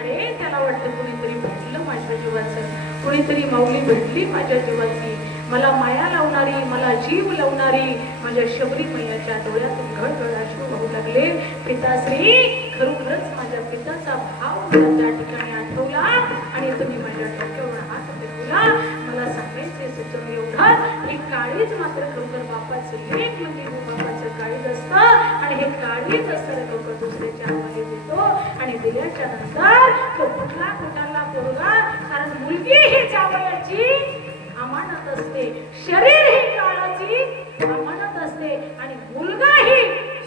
अरे त्याला वाटतं कोणीतरी भेटलं माझ्या जीवाचं, कोणीतरी माऊली भेटली माझ्या जीवाची, मला माया लावणारी, मला जीव लावणारी. माझ्या शबरी मैयाच्या डोळ्यातून घडघड अश्रू वाहू लागले. पिताश्री खरोखरच माझ्या पिताचा भाव मला त्या ठिकाणी आठवला आणि तुम्ही माझ्या डोक्यावर हात फिरवला. मला सांगायचे सुचवून एवढं, हे काळीज मात्र खरोखर बापाचं लेक म्हणजे बापाचं काळीज असतं. आणि हे काळीज असतं खरोखर दुसऱ्याच्या हाताने देतो आणि दिल्याच्या नंतर तो कुठला पोरगा, कारण मुलगी ही जावयाची अमानत असते, शरीर ही काळाची अमानत असते आणि मुलगा ही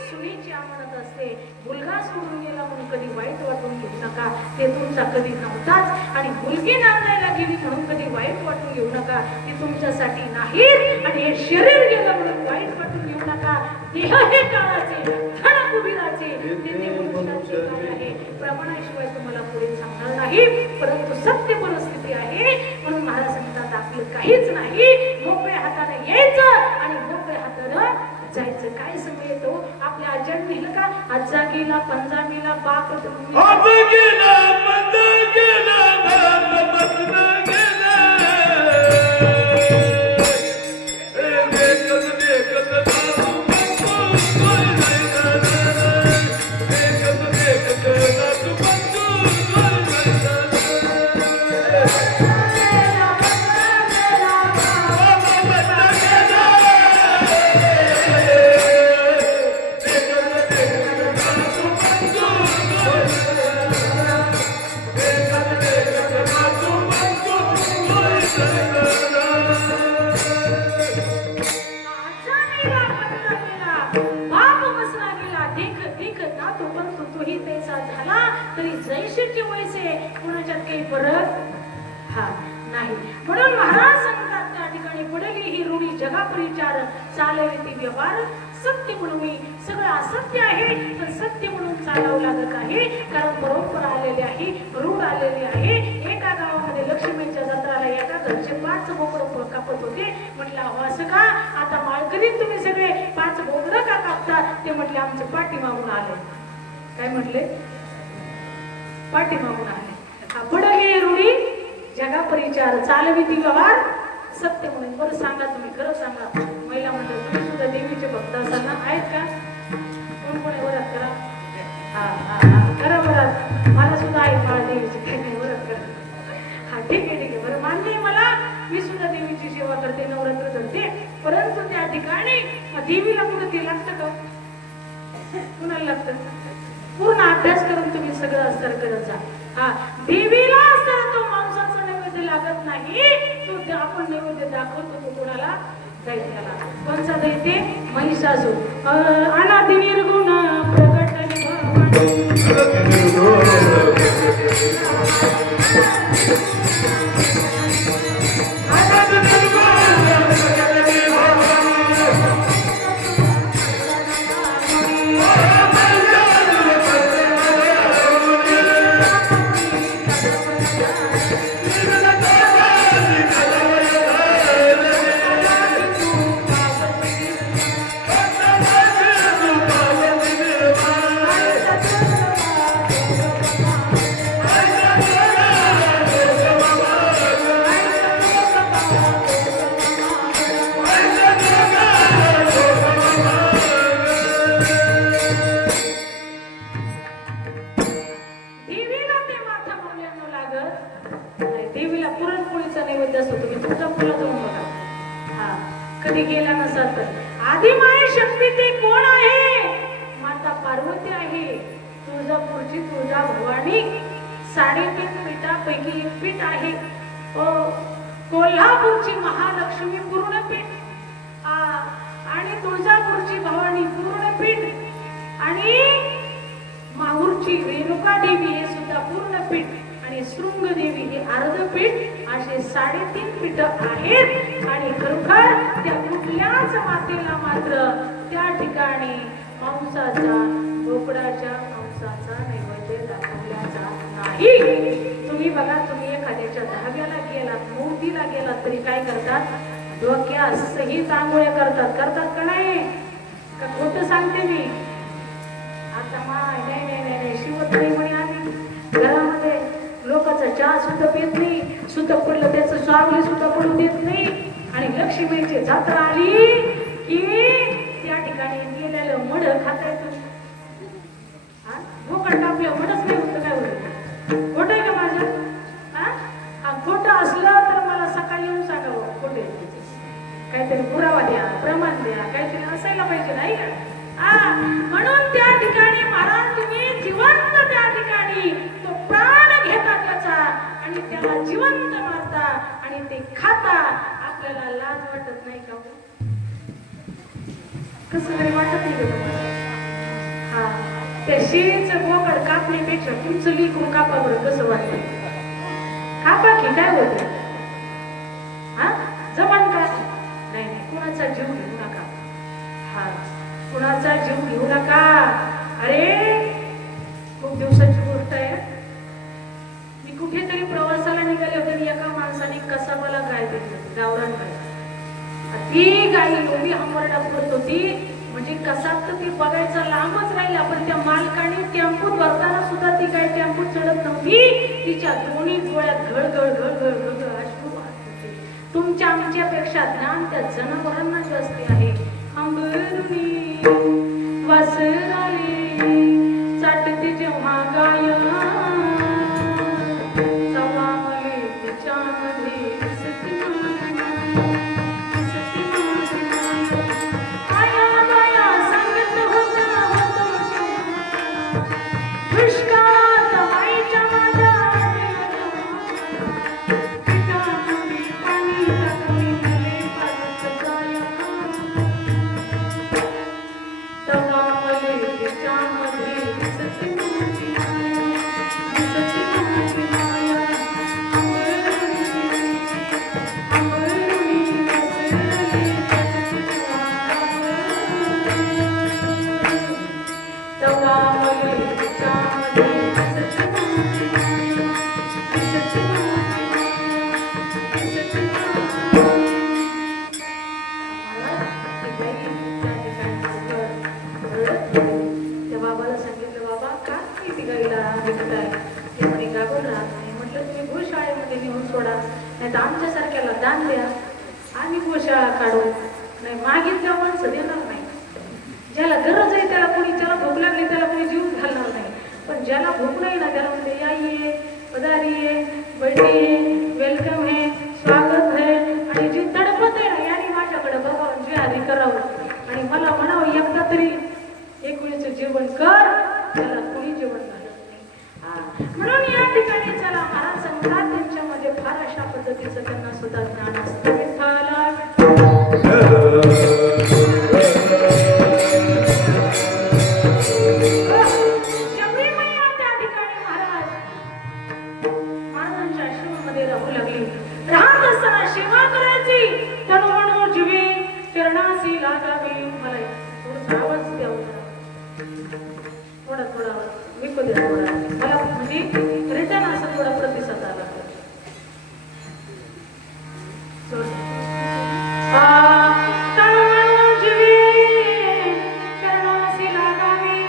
सुनीची अमानत असते. मुलगा सोडून गेला म्हणून कधी वाईट वाटून घेऊ नका, ते तुमचा कधी नव्हताच. आणि मुलगी नांदायला गेली म्हणून कधी वाईट वाटून घेऊ नका, ती तुमच्यासाठी नाही. आणि हे शरीर गेलं म्हणून वाईट वाटून घेऊ नका. देह हे काळाचे, धन कुबेराचे, ते मनुष्याचे काळ आहे. प्रमाणाशिवाय तुम्हाला पुढे सांगणार नाही, परंतु सत्य परिस्थिती आहे. म्हणून महाराज सांगतात आपलं काहीच नाही, मोकळ्या हाताने यायचं आणि मोकळ्या हाताने जायचं. काय समय येतो आपल्या आज्याने लिहिलं का, आजा गेला पंजामीला बाप तरी जैशीचे वैसे कुणाच्यात काही फरक नाही. म्हणून महाराज सांगतात त्या ठिकाणी पडली ही ऋणी जगापरिचार, चालवी ती व्यवहार सत्य म्हणून. सगळं असत्य आहे पण सत्य म्हणून चालावं लागत आहे, कारण परंपरा आलेली आहे, रूढ आलेली आहे. एका गावामध्ये लक्ष्मीच्या जत्राला एका घरचे 5 बोकडं कापत होते. म्हटलं अहो असं का, आता माळकरीत तुम्ही सगळे 5 बोकडं का कापतात? ते म्हटले आमचे पाठीमागून आले. काय म्हटले? पाठीमागून आले. पडली रूढी जगा परिचार, चालवी ती व्यवहार सत्य म्हणून. बरं सांगा, तुम्ही खरं सांगा, महिला म्हणतात तुम्ही सुद्धा देवीचे भक्त असाल ना? आहेत का? कोण कोण वरात करा? करा वरात. मला सुद्धा आहे बाळ देवीची, काही नाही वरात करा. ठीक आहे बरं, मान्य आहे मला, मी सुद्धा देवीची सेवा करते, नवरात्र करते. परंतु त्या ठिकाणी देवीला कुठं ते लागतं का? कुणाला लागतं? पूर्ण अभ्यास करून तुम्ही सगळं अस्तर करत जा. देवीला अस्तर तो मांसाचा नैवेद्य लागत नाही, तो आपण नैवेद्य दाखवतो तो कोणाला? दैत्याला. कोणचा दैत्य? महिषासूर. अनादि निर्गुण प्रकट कधी गेला नसाल तर. आदिमाय शक्ती ते कोण आहे? माता पार्वती आहे. तुळजापूरची तुळजा भवानी 3.5 पीठापैकी एक पीठ आहे. कोल्हापूरची महालक्ष्मी पूर्ण पीठ आणि तुळजापूरची भवानी पूर्ण पीठ आणि माहूरची रेणुका देवी हे सुद्धा पूर्ण पीठ आणि शृंगदेवी हे अर्ध पीठ, असे 3.5 पीठ आहेत. आणि खरोखर त्या कुठल्याच मातेला मात्र त्या ठिकाणी मांसाचा, बोकडाच्या मांसाचा नैवेद्य दाखवला जात नाही. तुम्ही बघा, तुम्ही एखाद्याच्या दहाव्याला गेलात, मोतीला गेलात तरी काय करतात? डोक्यास सहित आंघोळ्या करतात का नाही? का खोटं सांगते मी? आता नाही शिवत नाही म्हणे. आधी घरामध्ये लोकांचा चहा सुद्धा पित नाही, सुद्धा पडलं त्याचं स्वागली सुद्धा पडू देत नाही. आणि लक्ष्मीची जत्रा आली की त्या ठिकाणी गेलेलं मड खाता येतं. भोकड टाकलं मडच नाही होतं. काय होतं? खोटं आहे का माझं? खोटं असलं तर मला सकाळी येऊन सांगावं खोटे, काहीतरी पुरावा द्या, प्रमाण द्या, काहीतरी असायला पाहिजे नाही का? म्हणून त्या ठिकाणी महाराज तुम्ही जिवंत त्या ठिकाणी तो प्राण घेता त्याचा आणि त्याला जिवंत मारता आणि ते खाता. आपल्याला लाज वाटत नाही का हो? कसं तरी वाटत नाही का तुम्हाला? हा, त्या शेळीचं बोकड कापण्यापेक्षा तुमचं लिकून कापा बरं, कसं वाटतं? कापा की काय होत? हा, जमान का नाही नाही, कुणाचा जीव घेऊ नका. हा, कुणाचा जीव घेऊ नका. अरे खूप दिवसाची गोष्ट आहे. मी कुठेतरी प्रवासाला निघाले होते आणि एका माणसाने कसाबाला गाय दिली होती, गावरान गाय. ती गाय एवढी हंबरडा पडत होती, म्हणजे कसाब तर ती बघायचा लांबच राहिला, पण त्या मालकाने टेम्पोत भरताना सुद्धा ती गाय टेम्पोत चढत नव्हती. तिच्या दोन्ही डोळ्यात घळ घळ घळ घळ घळ अश्रू वाहत होते. तुमच्या आमच्यापेक्षा ज्ञान त्या जनावरांना जास्त आहे. हंबरुनी वासराले चाटते जेव्हा गाय, तेव्हा मले तिच्यामध्ये दिसते आया माया सांगितलं होतं दुष्काळात बाईच्या माझ्या पिठामध्ये पाणी टाकले मले पाजत जाय, तेव्हा मले तिच्यामध्ये दिसते माझी माया, दिसते माझी माया. अंबरुनी वासरली तेव्हा मले तिच्यामध्ये दिसते माझी माया, दिसते माझी माया, दिसते माझी माया. त्या बाबाला सांगितलं, बाबा का ती गाईला विकताय? ते म्हणे गाभण राहत नाही. म्हटलं तुम्ही गोशाळेमध्ये नेऊन सोडा, नाही तर आमच्यासारख्याला दान द्या, आम्ही गोशाळा काढू. नाही मागितल्या माणसं देणार नाही. ज्याला गरज आहे त्याला कोणी, ज्याला भूक लागली त्याला कोणी जीव घालणार नाही. पण ज्याला भूक नाही ना त्याला म्हणते याई पधारिये, बैठिये, वेलकम है, स्वागत है. आणि जी तडपत आहे ना याने माझ्याकडे बघावं, जिहादी करावं आणि मला म्हणावं एकदा तरी एक वेळेचं जेवण कर, त्याला कोणी जेवण घालत नाही. म्हणून या ठिकाणी चला महाराज सांगतात त्यांच्यामध्ये फार अशा पद्धतीचं त्यांना सुद्धा ज्ञान असतं. विठ्ठला शबरी मैया त्या ठिकाणी महाराजांच्या आश्रमामध्ये राहू लागली. राहत असताना सेवा करायची, तनु मनो जीवे चरणासी लागावी. मला थोडासा आवाज द्या, थोडा थोडा विकू द्या थोडा, मला म्हणजे रिटर्न असा थोडा प्रतिसाद आला. तनु मनो जीवे चरणासी लागावी,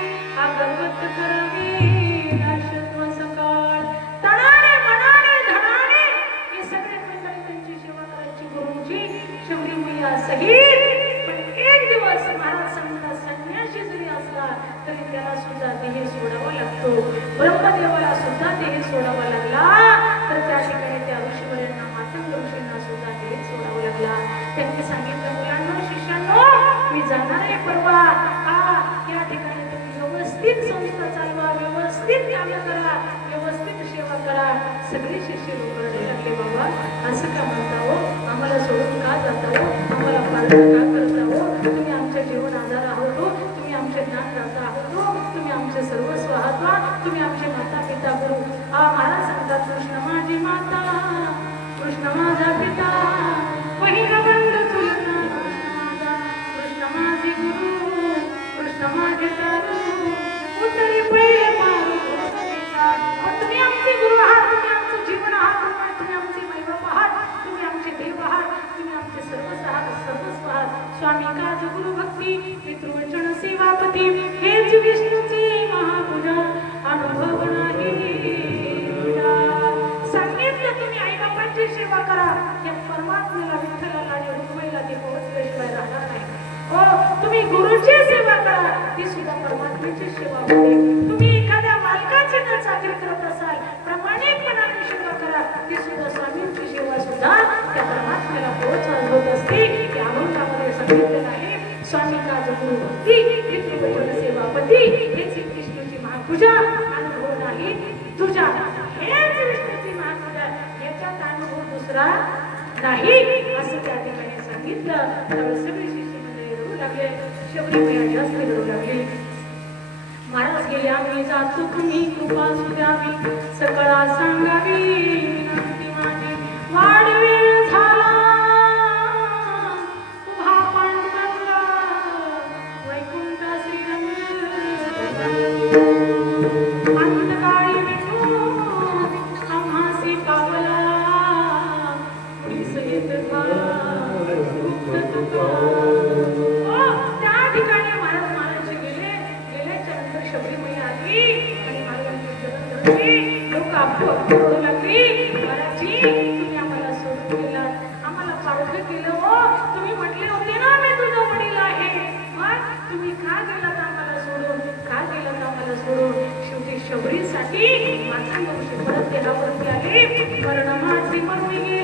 अगरबत्त करावी नाशत्व सकाळ. तनाने मनाने धनाने हे सगळे मंडळी त्यांची सेवा करायची गुरुची शबरी मैया सहित. पण एक दिवस महाराज सांगतात संन्यासी जरी असला तरी त्याला सुद्धा देह सोडावा लागतो. ब्रह्मदेवाला सुद्धा देह सोडावा लागला, तर त्या ठिकाणी त्या ऋषीवरांना मातंग ऋषींना सुद्धा देह सोडावा लागला. त्यांनी सांगितलं, मुलांनो शिष्यांनो मी जाणार आहे परवा. या ठिकाणी तुम्ही व्यवस्थित संस्था चालवा, व्यवस्थित काम करा, व्यवस्थित सेवा करा. सगळे शिष्य लोक रडायला लागले, बाबा असं का म्हणता हो, आम्हाला सोडून का जाता हो, आम्हाला पालन का करता हो, तुम्ही आमच्या जीवन आधार आहोत हो, तुम्ही आमचे ज्ञानदाता आहोत हो, तुम्ही आमचे सर्वस्व आहात हो, तुम्ही आमचे माता पिता गुरु. महाराज सांगतात, कृष्ण माझी माता, कृष्ण माझा पिता, पहिला बंधू तुलना कृष्ण माझा, कृष्ण माझे गुरु, कृष्ण माझे तारू, उतरी पहिले मारू गोपिका. तुम्ही आमचे गुरु आहात, तुम्ही आमचं जीवन आहात, तुम्ही आमचे मैबाप आहात, तुम्ही आमचे देव आहात, तुम्ही आमचे सर्वस्व आहात, सर्वस्व आहात. स्वामी काज गुरु भक्ती पितृवचन सेवापती, हेच विष्णूची महापूजा अनुभव नाही. सांगितलं तुम्ही आई बापांची सेवा करा, या परमात्म्याला विठ्ठलाला आणि रुक्मिणीला ते पोहोचल्याशिवाय राहणार नाही. हो, तुम्ही गुरुची सेवा करा, ती सुद्धा परमात्म्याची सेवा होते. तुम्ही एखाद्या मालकाची जर चाकरी करत असाल, प्रामाणिकपणाने सेवा करा, ती सुद्धा स्वामींची सेवा सुद्धा त्या परमात्म्याला पोहोच असते. या अभंगामध्ये सांगितलेलं आहे, स्वामी काज गुरु भक्ती पितृवचन सेवापती, हेच विष्णूची महापूजा अनुभव नाही तुझा. हेच विष्णूची महापूजा, याच्यात अनुभव दुसरा नाही असं असं त्या ठिकाणी सांगितलं त्यावेळेस सगळे शिष्य मंडळी रडू लागले. शबरी मैया जास्त रडू लागली. महाराज गेले आम्ही जातो तुम्ही कृपा सुद्यावी सकळा सांगावी विनंती माझी वाढवेळ झाला उभा पांडुरंग वैकुंठ श्रीरंग अंतकाळी भेटून आम्हासी पावला पुढीस येत त्या ठिकाणी महाराज महाराज गेले. गेल्याच्या नंतर शबरी मैया आली आणि महाराजांची चरण धरली. लोक आपलं रडू लागली. महाराजजी तुम्ही आम्हाला सोडून गेलात, आम्हाला पारखं केलं. हो तुम्ही म्हटले होते ना मी तुझं वडील आहे, मग तुम्ही का गेलात आम्हाला सोडून, का गेलात आम्हाला सोडून. शेवटी शबरीसाठी माझे वंश परत देहावरती आले. मरण माझे मरून गेले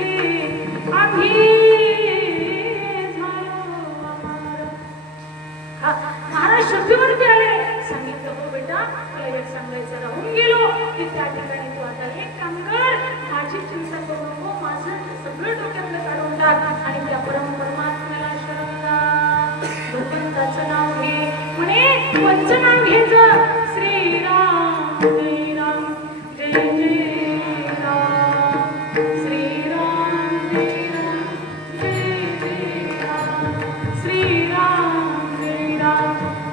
आम्ही महाराज शुद्धीवरती आले. सांगितलं हो बेटा मला एक सांगायचं राहून गेलो की त्या ठिकाणी तू आता एक काम कर, माझी चिंता करू नको, माझं सगळं डोक्यातलं काढून टाक आणि त्या परमात्म्याला शरण जा. भगवंताचं नाव घे म्हणे. कोणचं नाव घ्यायचं? श्रीराम जय राम जय जय राम श्रीराम जय राम जय जय राम श्रीराम जय राम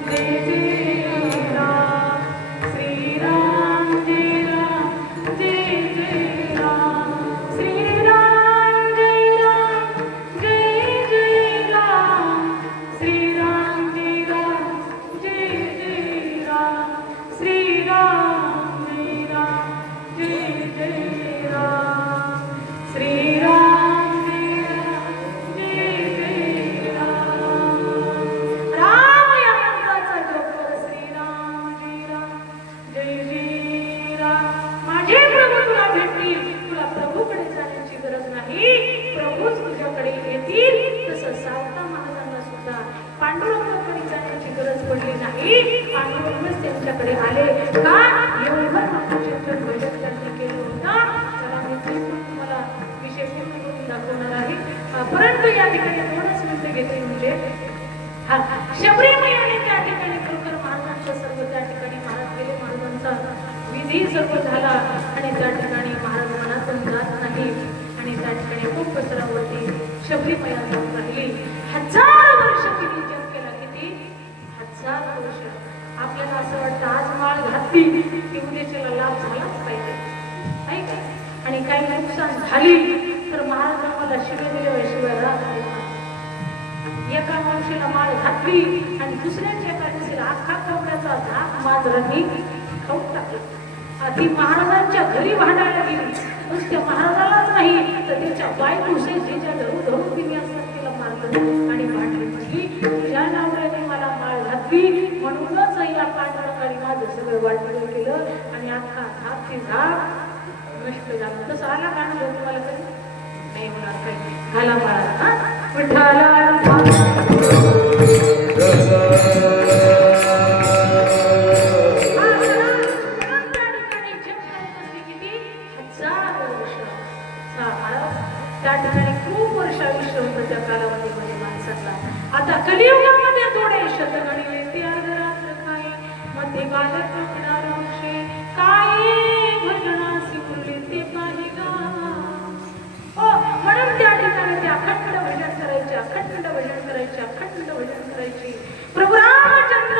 जय जय राम श्रीराम जय राम जय जय राम श्रीराम जय राम जय जय राम श्रीराम जय राम जय जय राम श्रीराम जय राम जय जय राम श्रीराम जय राम जय जय राम. राम या मंत्राचा जप कर. श्रीराम जय राम जय जय राम. माझे प्रभू तुला भेटतील. तुला प्रभूकडे जाण्याची गरज नाही, प्रभूच तुझ्याकडे येतील. तसं सावता महाराजांना सुद्धा पांडुरंगाकडे जाण्याची गरज पडली नाही, पांडुरंगच त्यांच्याकडे आले. का एवढं महाचिंतन भजन त्यांनी केलं होतं. चला मी ते पण तुम्हाला विशेष करून दाखवणार आहे. परंतु या ठिकाणी दोनच मिनिटं घेते. म्हणजे शबरी मैयाने त्या ठिकाणी खरोखर महाराजांचं सर्व त्या ठिकाणी महाराज गेले. महाराजांचा विधी सर्व झाला आणि त्या ठिकाणी महाराज मनातून जात नाही आणि त्या ठिकाणी खूप पसरावरती शबरी मैया जाऊन राहिली. 1000 वर्ष तिने जप केला. किती? 1000 वर्ष. आपल्याला असं वाटतं आज माळ घातली की उद्याच्याला लाभ झालाच पाहिजे, नाही का? आणि काही नुकसान झाली तर महाराज आम्हाला शिवे दिल्याशिवाय राहत नाही. एका मावशीला माळ घातली आणि दुसऱ्याच्या एका दिवशीला अख्खा कपड्याचा झाक मांजरांनी खाऊन टाकला. ती महाराजांच्या घरी भांडायला गेली. नुसत्या महाराजालाच नाही तर त्याच्या बायको जिच्या धरून धरून तिने असतात तिला मारलं आणि भांडली. म्हटली तुझ्या नवऱ्याने मला माळ घातली म्हणूनच या पांडुरंगाने माझं सगळं वाटलं केलं आणि अख्खा झाक ती झाक नष्ट झालं. तसं आला का अनुभव तुम्हाला कधी? नाही होणार काही. घाला माळा विठ्ठला. त्या ठिकाणी खूप वर्ष आयुष्य होतं त्या कालावधीमध्ये माणसाचा. आता कलियुगामध्ये थोडे शतगणी येते अर्धरात्र काही मध्ये बालक अंशे काही भजनासी मुरली ते काही गा. म्हणून त्या ठिकाणी ते अखंड भजन करायचे, अखंड भजन करायचे, अखंड भजन करायचे. प्रभू रामचंद्र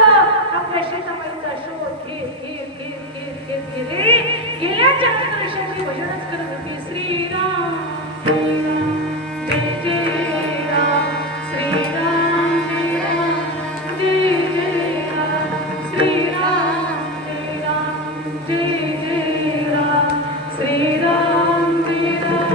आपल्या शेताबाईचा शोध घेत गेले. गेल्याच्या नंतर शेती भजनच करत होती. श्रीराम जय जय राम श्रीराम जय राम जय जय राम श्रीराम जय राम जय जय राम श्रीराम जय राम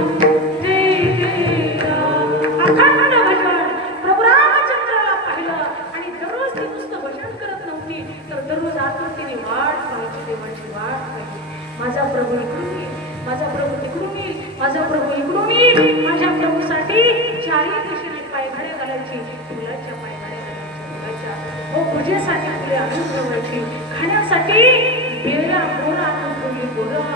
जय जय राम. अखंड भजन. प्रभू रामचंद्राला पाहिलं आणि दररोज ती नुसतं भजन करत नव्हती तर दररोज आतुरतेने वाट पाहायची, देवाची वाट पाहायची. माझा प्रभू इकडून येईल, माझा प्रभू तिकडून येईल, माझा प्रभू इकडून येईल. माझ्या प्रभूसाठी चारही दिशेने पायघड्या घालायची, फुलाच्या पायघड्या घालायची, फुलाच्या पूजेसाठी फुले आणून ठेवायची, खाण्यासाठी बेला बोरा आणून ठेवली बोरं.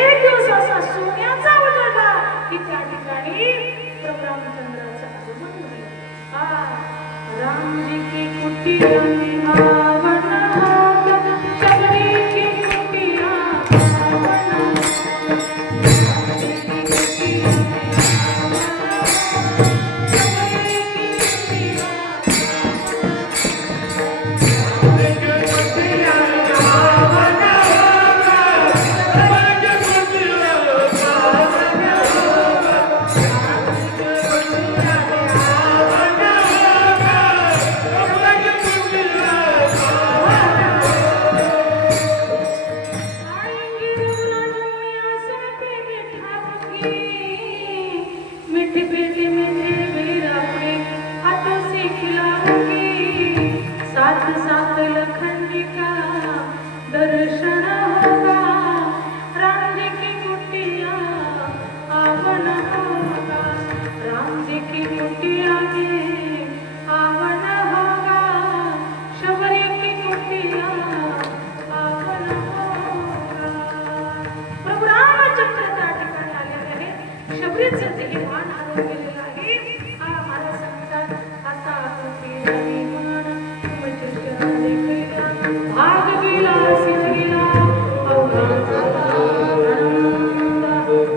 एक दिवस असा सोन्याचा उजळला की त्या ठिकाणी प्रभू रामचंद्र कुटिया में आवन होगा शबरी की कुटिया आवन होगा शबरी की कुटिया में आवन होगा शबरी की कुटिया आएंगे रघुला जमुनी आसन पे बिठाऊंगी मीठी बेटी में मेरे अपने हाथों से खिलाऊंगी साथ साथ लखन का दर्शन होगा राम जी की कुटिया आवन होगा राम जी की कुटिया में आवन होगा शबरी की कुटिया आवन होगा प्रभू रामचंद्र त्या ठिकाणी आलेले आहे शबरीचं ते मान हरवून गेलेलं आहे हा महाराज सांगतात आता कुटिया मान तुमच्या देखल्या भाग गेला सिद्ध गेला अवघा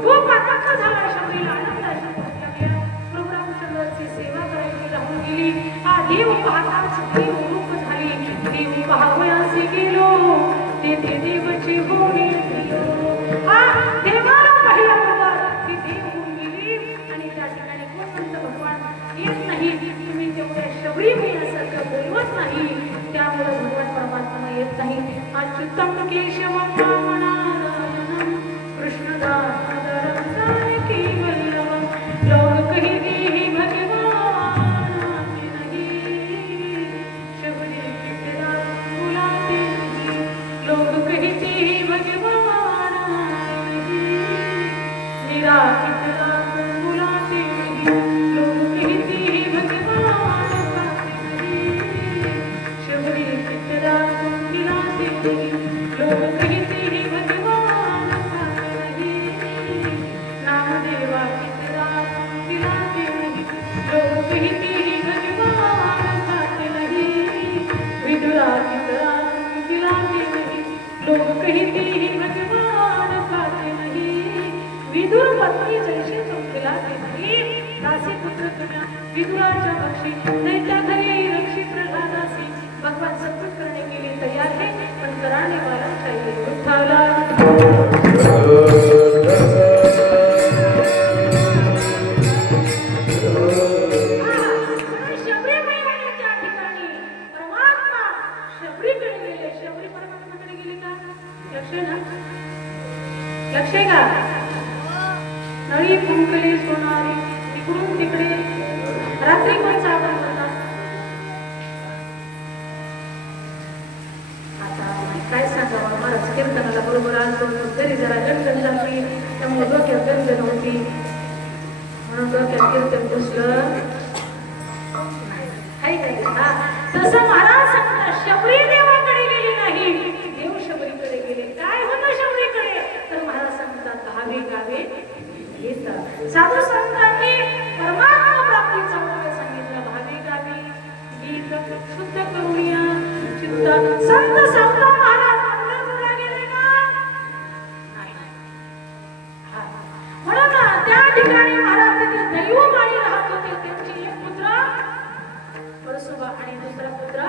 खूप आनंद झाला शबरीला आनंद लागला प्रभू रामचंद्राची सेवा करायची राहून गेली हा देव पाहताच देव रूप झाली देव पाहावयासे गेलो तेथे देवची भूमी हा देवाला पाहिल्याबरोबर ती देव होऊन गेली आणि त्या ठिकाणी कोण म्हणतं भगवान येत नाही तुम्ही तेवढ्या शबरी मैयासारखं बोलवत नाही त्यामुळे भगवान परमात्मा येत नाही अच्युतम केशवम वामनारायणम कृष्णदामोदरम जानकी वल्लभम लोग कहते हैं भगवान आते नहीं शबरी की तेरा बुलाते नहीं लोग कहते हैं भगवान आते नहीं मेरा कितना बुलाते नहीं लोग कहते हैं भगवान आते नहीं शबरी की तेरा बुलाते नहीं लोग कहते हैं भगवान आते नहीं नामदेवा की तेरा बुलाते नहीं लोग कहते हैं भगवान आते नहीं विदुरा की तेरा बुलाते नहीं लोग कहते हैं भगवान आते नहीं विदुर पत्नी जैसे तुम खिलाते नहीं दासी पुत्र तुम्हें विदुराच्या बक्षी नहीं त्या घरी रक्षी प्रल्हादासी भगवान सब कुछ करने के लिए तैयार है पर कराने वाला चाहिए विठ्ठला शबरी मैयाने त्या ठिकाणी परमात्मा शबरीकडे गेले शबरी परमात्माकडे गेली का लक्ष ना लक्ष आहे का नळी फुंकली सोनारी इकडून तिकडे रात्री पण साबण करतात आता काय सांगावं महाराज कीर्तनाला बरोबर आलतो तरी जरा गणगण लागली त्यामुळे डोक्यात गणगण होती म्हणून डोक्यात कीर्तन घुसलं हाय काय हा तसं महाराज सांगतात शबरी देवाकडे गेली नाही देव शबरीकडे गेले काय होतं शबरीकडे तर महाराज सांगतात गावे गावे येतात साधू संतांनी परमात्मा प्राप्तीचा उपाय सांगितला भावे गावे गीत शुद्ध करूया चित्त संत संत महाराज पंढरपूरला गेले का नाही हा म्हणून त्या ठिकाणी महाराज तिथे दैवमाळी राहत होते त्यांची एक पुत्र परशुबा आणि दुसरा पुत्र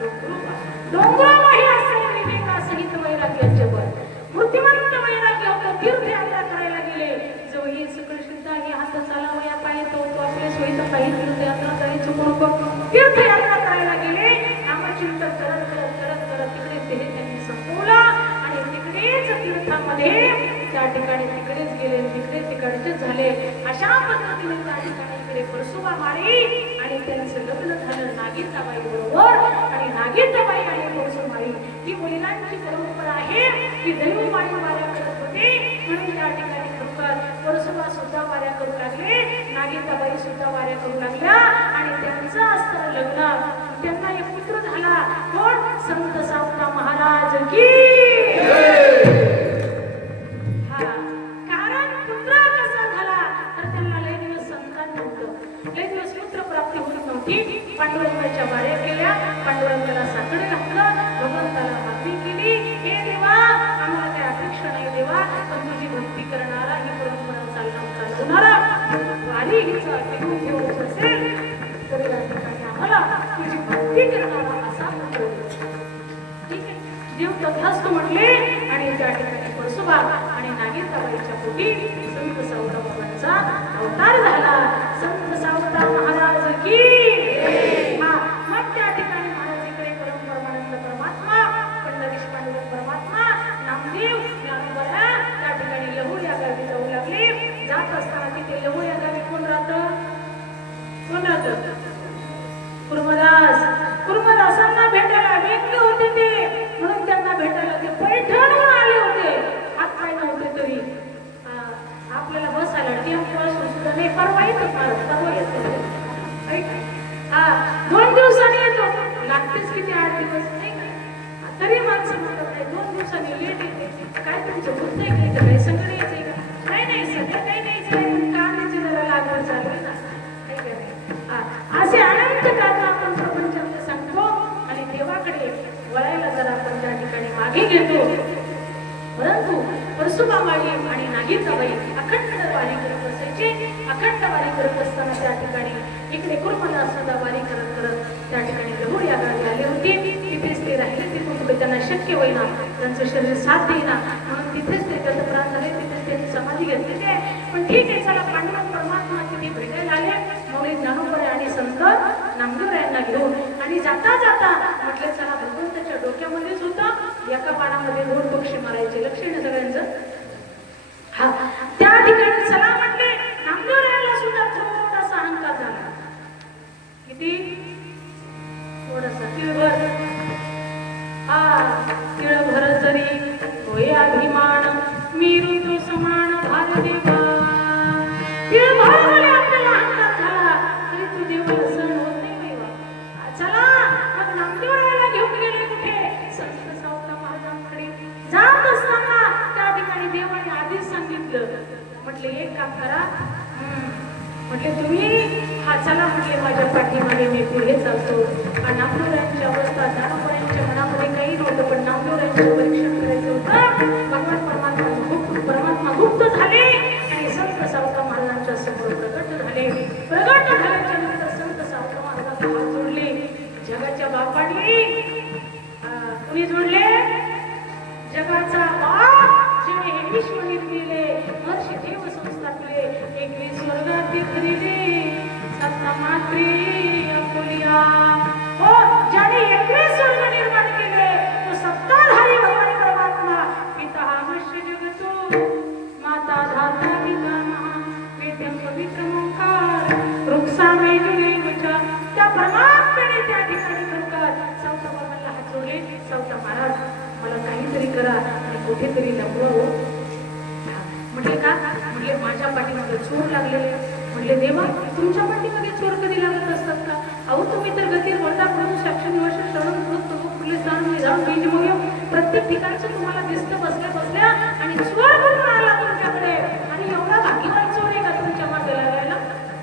डोंगरूबा डोंगरूबाही असले विवेकासहित वैराग्याचे वर मूर्तिमंत वैराग्य होतं तीर्थयात्रा करायला गेले जो ही सकळ शुद्ध आहे हात चालावया पाय तो आपल्या सोयीचा काही तीर्थयात्रा करायची नको तीर्थयात्रा करायला गेले नामचिंतन करत करत करत करत तिकडे ते त्यांनी संपवलं आणि तिकडेच तीर्थामध्ये त्या ठिकाणी तिकडेच गेले तिकडे तिकडचे झाले अशा पद्धतीने त्या ठिकाणी इकडे परशुबा माळी आणि त्यांचं लग्न झालं नागीताबाई बरोबर आणि नागीताबाई आणि परशुमाळी ही महिलांची परंपरा आहे की दैवमाळी वाऱ्या करत होते म्हणून त्या ठिकाणी खरोखर परशुबा सुद्धा वाऱ्या करू लागले नागीताबाई सुद्धा वाऱ्या करू लागल्या आणि त्यांचं असतं लग्न त्यांना एक पुत्र झाला कोण संत सावता महाराज की कारण पुत्र कसा झाला तर त्यांना लय दिवस संतान नव्हतं लय दिवस पुत्र प्राप्ती होत नव्हती पांडुरंगाच्या वाऱ्या केल्या तथास्तु म्हटले आणि त्या ठिकाणी परशुबा आणि नागिताबाईच्या पोटी संत सावता बाबांचा अवतार झाला. संत सावता महाराज की हा. मग त्या ठिकाणी महाराज इकडे परम परमानंद परमात्मा, पंढरीश पांडुरंग परमात्मा, नामदेव, ज्ञानोबा त्या ठिकाणी लहुड या गावी जाऊ लागले. जात असताना तिथे लहुड या गावी कोण राहतं? कोण राहतं? कुर्मदासांना भेटायला व्यक्ती होते ते, म्हणून त्यांना भेटायला ते पैठणहून आले होते. हात पाय नव्हते तरी आपल्याला बसायला टेम्पो सुद्धा नाही. परवा येतो, परवा येतो. हा 2 दिवसांनी येतो. लागतेच किती 8 दिवस नाही का? तरी माणसं म्हणत नाही 2 दिवसांनी लेट येते. काय तुमचं बुद्ध आहे का? काही सगळं यायचंय का? नाही सगळं काही नाही, पण कामाची जरा लागवड चालू आहे ना. असे अनंत कारण आपण प्रपंचात सांगतो आणि देवाकडे वळायला जर आपण त्या ठिकाणी मागे घेतो. परंतु परशुबाबाई आणि नागिताबाई अखंड वारी करत असायचे. अखंड वारी करत असताना त्या ठिकाणी इकडे कुर्मदास सुद्धा वारी करत करत त्या ठिकाणी लहुड या गावी आले होते. तिथेच ते राहिले. तिथून पुढे त्यांना शक्य होईना, त्यांचं शरीर साथ देईना, म्हणून तिथेच ते गतप्राण झाले. तिथेच त्यांनी समाधी घेतलेली आहे. पण ठीक आहे, चला पांडुरंग परमात्मा तिथे भेटायला आले. मौली ज्ञानोबा आणि संत नामदेवरायांना घेऊन आणि जाता जाता म्हटले चला भगवंताच्या डोक्यामध्येच होतं, एका पानामध्ये 2 पक्षी मारायचे. लक्ष आहे सगळ्यांचं. हा त्या ठिकाणी चला म्हटले. नामदेवरायाला सुद्धा थोडासा अहंकार झाला. किती? थोडासा, तिळभर. तिळभर जरी होय अभिमान, मी ऋतू समान भारदेवा. तिळभर जरी आपल्याला अहंकार झाला तरी तू देवाला सहन होत नाही बा. चला मग नामदेवरायाला घेऊन गेले कुठे? संत सावता महाराजांकडे. जात असताना त्या ठिकाणी देवाने आधीच सांगितलं. म्हटले एक काम करा, म्हटले तुम्ही चला म्हटले माझ्या पाठीमागे मी पुढे चालतो. आणि नामदेवरायांची अवस्था ज्ञानोबाईंच्या मनामध्ये काही नव्हतं, पण नामदेवरायांचं परीक्षण करायचं होतं. भगवान परमात्मा गुप्त झाले आणि संत सावता महाराजांच्या समोर प्रकट झाले. प्रकट झाल्याच्या नंतर संत सावता महाराजांना हात जोडले. जगाच्या बापाने कुणी जोडले? जगाचा बाप जिने हे विश्व निर्मिले, महर्षी देव संस्थापले, 21 स्वर्गात दिले, सत्ता मात्री अपुलिया. हो, ज्याने 21 स्वर्ग निर्माण केले तो सत्ताधारी भगवान परमात्मा. पिता मनुष्य जगतो, माता धाता पितामह, वेद्यं पवित्र ओंकार, वृक्षामय जुलेवचा. त्या परमात्म्याने त्या ठिकाणी करतात. सावता बाबांना हात जोडले. सावता महाराज मला काहीतरी करा आणि कुठेतरी लपवावं. म्हटले का? म्हटले माझ्या पाठीमागे चोर लागलेले. म्हटले देवा तुमच्या पाठीमागे चोर कधी लागत असतात का? अहो तुम्ही तर गतीर वरदा करून साक्षी निवास शरण पोलीस जाऊन बीज मोयो प्रत्येक ठिकाणचं तुम्हाला दिसतं बसल्या बसल्या. आणि चोर कुठून आला तुमच्याकडे? आणि एवढा भाग्यवान चोर आहे का तुमच्या मागे लागायला?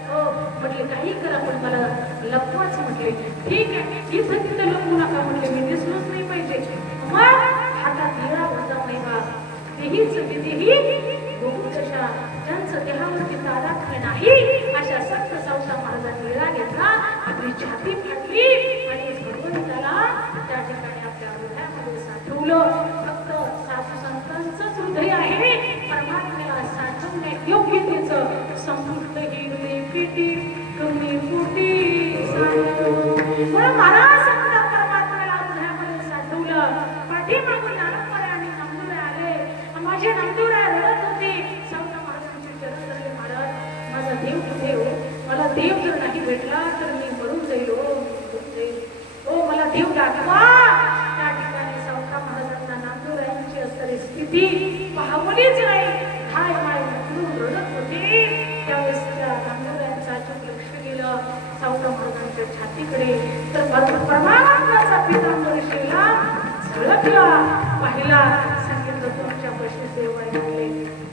हो म्हटले काही करा पण मला लपवाच. म्हटले ठीक आहे, इथं तिथं लपवू नका. म्हटले मी दिसलोच नाही पाहिजे. मग हातात हिरा होता मैबा, तेहीच विधीही गोकुळदशा, ज्यांचं देहावरती तादात्म्य नाही अशा संत सावता महाराजांनी विडा घेतला. आपली छाती फाटली आणि भगवंताला त्या ठिकाणी आपल्या हृदयामध्ये साठवलं. फक्त साधू संतांचंच हृदय आहे परमात्म्याला साठवण्यायोग्यतेचं. संपुष्ट हिरवे पिटी कमी फुटी म्हणून महाराज संत परमात्म्याला हृदयामध्ये साठवलं. पाठीमागून ज्ञानोबा आणि नामदेवराय आले. माझे नामदेवराय रडत होते. सावता महाराजांचे चरण धरले. महाराज माझा देव कुठे हो? मला देव जर नाही भेटला तर मी मरून जाईल. ओ मला देव दाखवा. त्या ठिकाणी सावता महाराजांना नामदेवरायांची असणारी स्थिती पाहवलीच नाही. हाय हाय म्हणून रडत होते. त्यावेळेस त्या नामदेवरायांचं अचूक लक्ष गेलं सावता महाराजांच्या छातीकडे. तर परमात्म्याचा पितांबर शिवला झळकला. पाहिला. सांगितलं तुमच्या पशी देव आहे.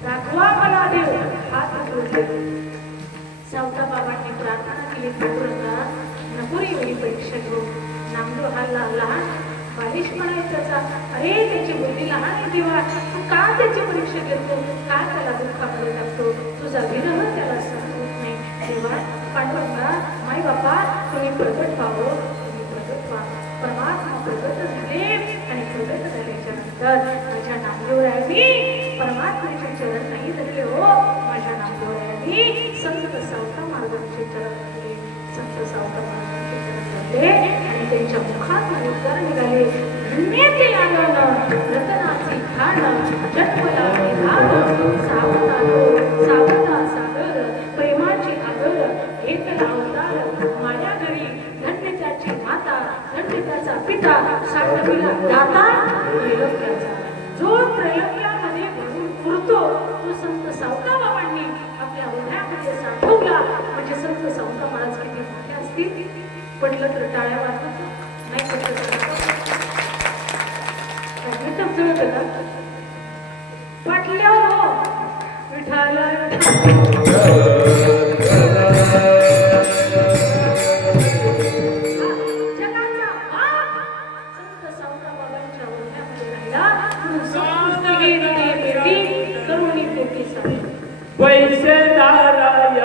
दाखवा मला देव. हात जोडले. सावता बाबांनी प्रार्थना केली. पांडुरंगा नको रे एवढी परीक्षा घेऊ. नामदेव हा लहान बालिश म्हणायचा त्याचा. अरे त्याची बुद्धी लहान आहे देवा, तू का त्याची परीक्षा घेतो? का त्याला दुःखामध्ये टाकतो? तुझा विरह त्याला समजत नाही. देवा पांडुरंगा माय बापा तुम्ही प्रगट व्हावं, तुम्ही प्रगट व्हा. परमात्मा प्रगट झाले आणि प्रगट झाल्याच्या नंतर माझ्या नामदेवरायांनी परमात्म्याचे चरण नाही धरले हो, माझ्या नामदेवरायांनी संत सावता महाराजांचे चरण धरले. संत सावता महाराजांचे चरण धरले आणि त्यांच्या मुखात उद्गार निघाले, धन्य ते आनंद रतनाची खाण जन्मला निधान सावता सागर प्रेमाची आगर घेतला अवतार माझ्या घरी, धन्य त्याची माता धन्य त्याचा पिता साठविला दाता त्रैलोक्याचा. जो त्रैलोक्यामध्ये भरून पुरतो तो संत सावता बाबांनी आपल्या हृदयामध्ये साठवला. म्हणजे संत सावता महाराज किती मोठे असतील. पटलं तर टाळ्या वाजवत, नाही पटलं तर पाटल्यावर हो विठाला जगाचा बाप संत सावता बाबांच्या ओढ्यामध्ये राहिला म्हणून संपुष्टी गेली बेटी करुणी पोटी सावली. पैसे नारायण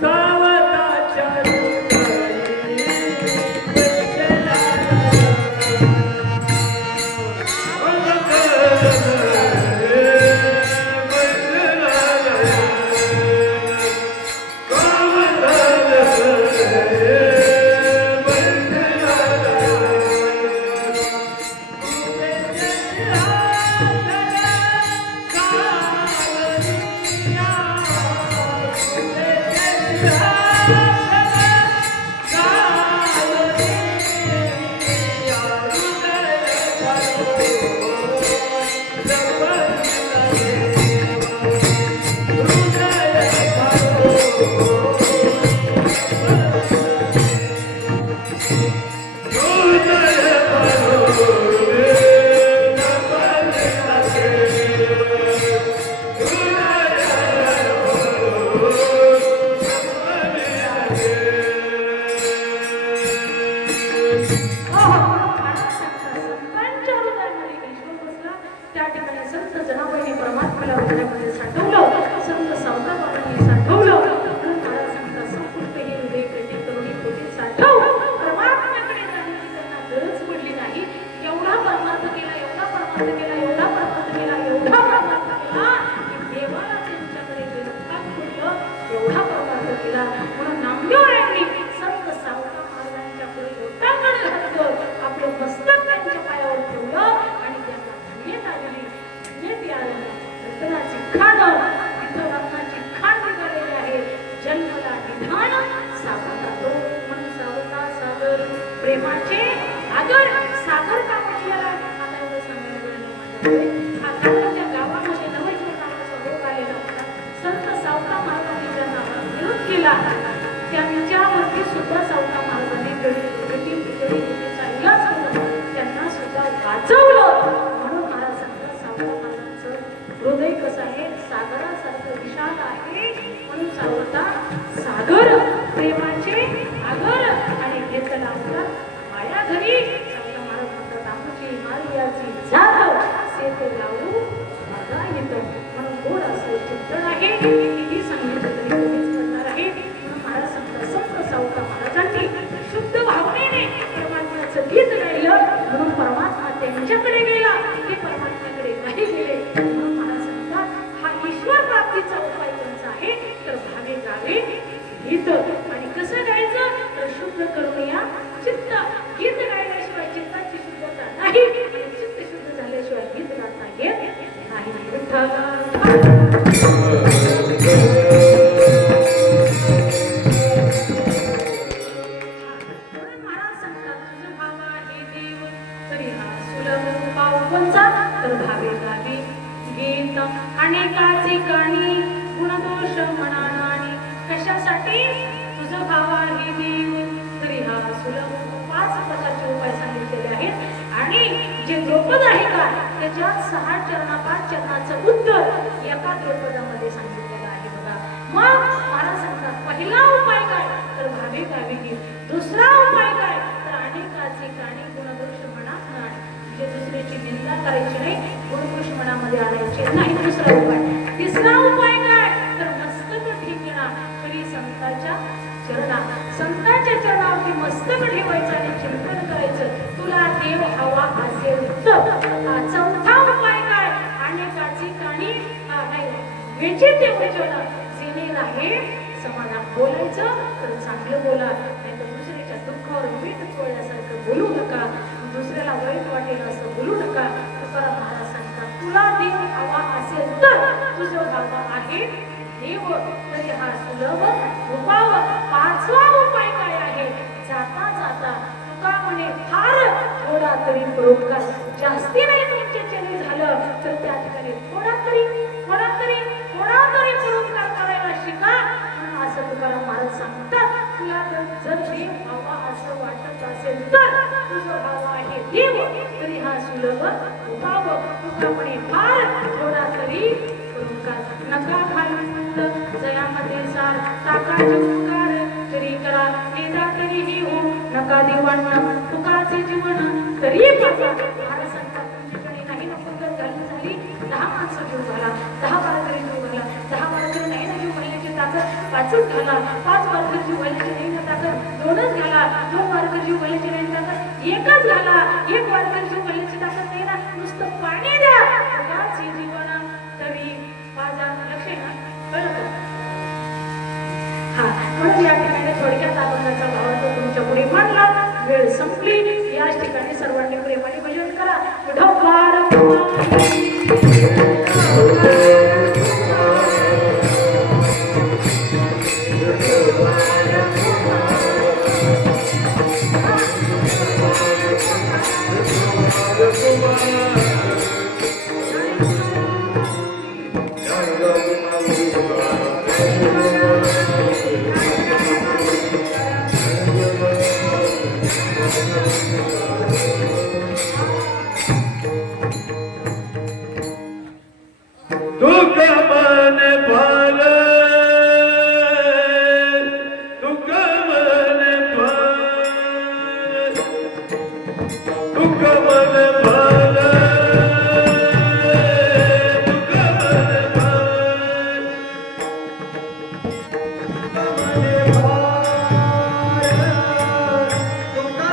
सावताच्या रूपाई, पैसे त्या ठिकाणी संत जनाबाईंनी परमात्म्याला हृदयामध्ये साठवलं, संत सावता बाबांनी साठवलं. म्हणून मला सांगता संपुष्ट हे हृदय पेटी करुणी पोटी साठव. परमात्म्याकडे जाण्याची त्यांना गरज पडली नाही. एवढा परमार्थ केला, एवढा परमार्थ केला, एवढा परमार्थ केला, एवढा परमार्थ केला की देवाला त्यांच्याकडे विरोधात पडलं. एवढा परमार्थ केला म्हणून नामदेवरायांनी संत सावता महाराजांच्या पुढे लोटांगण घातलं, आपलं मस्तक त्यांच्या पायावर ठेवलं आणि त्यांना धन्यता दिली. धन्यते आनंद रत्नाची खाण, तिथं रत्नाची खाण निघालेली आहे. जन्मला निधान सावता तो म्हणून सावता सागर प्रेमाचे आगर. सागर का म्हटलेला आता एवढं सांगायला गेलं माझ्याकडे. हा सागरच्या गावामध्ये नवईश्वर नावाचा रोग आलेला होता. संत सावता महाराजांनी ज्यांना विरोध केला त्यांच्यावरती सुद्धा सावता महाराजांनी गडीचा इलाज केला, त्यांना सुद्धा वाचवलं. म्हणून मला सांगता सावता महाराजांचं हृदय कसं आहे, सागरासारखं विशाल आहे. म्हणून सावता सागर प्रेमाचे आगर आणि घेतला आपला माया घरी. सावता महाराज म्हणतात आमची मारियाची जात सेते लावू माझा येतं. म्हणून गोड असं चिंतन आहे, किती सांगितलं तरी कमीच पडणार आहे. म्हणून महाराज सांगतात संत सावता महाराजांनी शुद्ध भावनेने परमात्म्याचं गीत गायलं. म्हणून परमात्मा त्यांच्याकडे गेला, ते परमात्म्याकडे नाही गेले. म्हणून महाराज सांगतात हा ईश्वर प्राप्तीचा उपाय कोणता आहे तर भावे गावे गीत. आणि कसं गायचं तर शुद्ध करूया चित्त. गीत गायल्याशिवाय चित्ताची शुद्धता नाही, चित्त शुद्ध झाल्याशिवाय गीत गाता येत नाही. विठ्ठल तर भावे गावी गीत. अनेकाचे काणी गुणदोष म्हणा नाही. कशासाठी तुझं भावा हे देव तरी हा सुलभ. 5 प्रकारचे उपाय सांगितलेले आहेत आणि जे द्रौपद आहे का त्याच्यात 6 चरणा 5 चरणाचं उत्तर एका द्रौपदामध्ये सांगितलेलं आहे बघा. मग महाराज सांगतात पहिला उपाय काय तर भावे गावी गीत. दुसरा उपाय काय तर अनेकाचे काणी गुणदोष म्हणा नाही. जे दुसऱ्याची निंदा करायची नाही, गुणदोष मनामध्ये आणायचे नाही. दुसरा उपाय. तिसरा उपाय काय तर मस्तक ठेवणं. तरी संताच्या चरणा, संताच्या चरणावरती मस्तक ठेवायचं आणि ते वचन जेणे आहे समाधान बोलायचं तर चांगलं बोला, नाही तर दुसऱ्याच्या दुःखावर मीठ चोळल्यासारखं बोलू नका, दुसऱ्याला वाईट वाटेल असं बोलू नका. तुकाराम महाराज सांगतात, तुला देव हवा असेल तर तुझं भाव आहे देव, तरी हा सुलभ उपाव. पाचवा उपाय काय आहे? जाता जाता तुका म्हणे फार थोडा तरी परोपकार, जास्ती नाही तुमच्याच्याने झालं तर त्या ठिकाणी थोडा तरी परोपकार करायला शिका. म्हणून असं तुकाराम महाराज सांगतात, तुला जर देव हवा असं वाटत असेल तर तुझं भाव आहे देव, तरी हा सुलभ उपाव. तुका म्हणे फार थोडा तरी परोपकार. नका घालून जयामध्ये सार टाकाचे उपकार, तरी करा निदा तरीही हो नका दिवाण तुकाचे जीवन तरी पाचा. महाराज सांगतात, तुमच्याकडे नाही नको तर घालून झाली 10 माणसं जीव घाला, 10 वारकरी जीव घाला, 10 वारकरी नाही ना जीव घालण्याची ताकद 5च घाला, 5 वारकरी जीव घालण्याची नाही ना ताकद 2च घाला, 2 वारकरी जीव घालण्याची नाही ताकद 1च घाला, 1 वारकरी जीव घालण्याची ताकद नाही ना नुसतं पाणी द्या तुकाचे जीवन तरी पाजा. लक्ष आहे ना, कळलं का? हा, म्हणून या ठिकाणी थोडक्यात अभंगाचा भावार्थ तुमच्या पुढे मांडला. वेळ संपली. याच ठिकाणी सर्वांनी प्रेमाने भजन करा. ढोकार तुका मन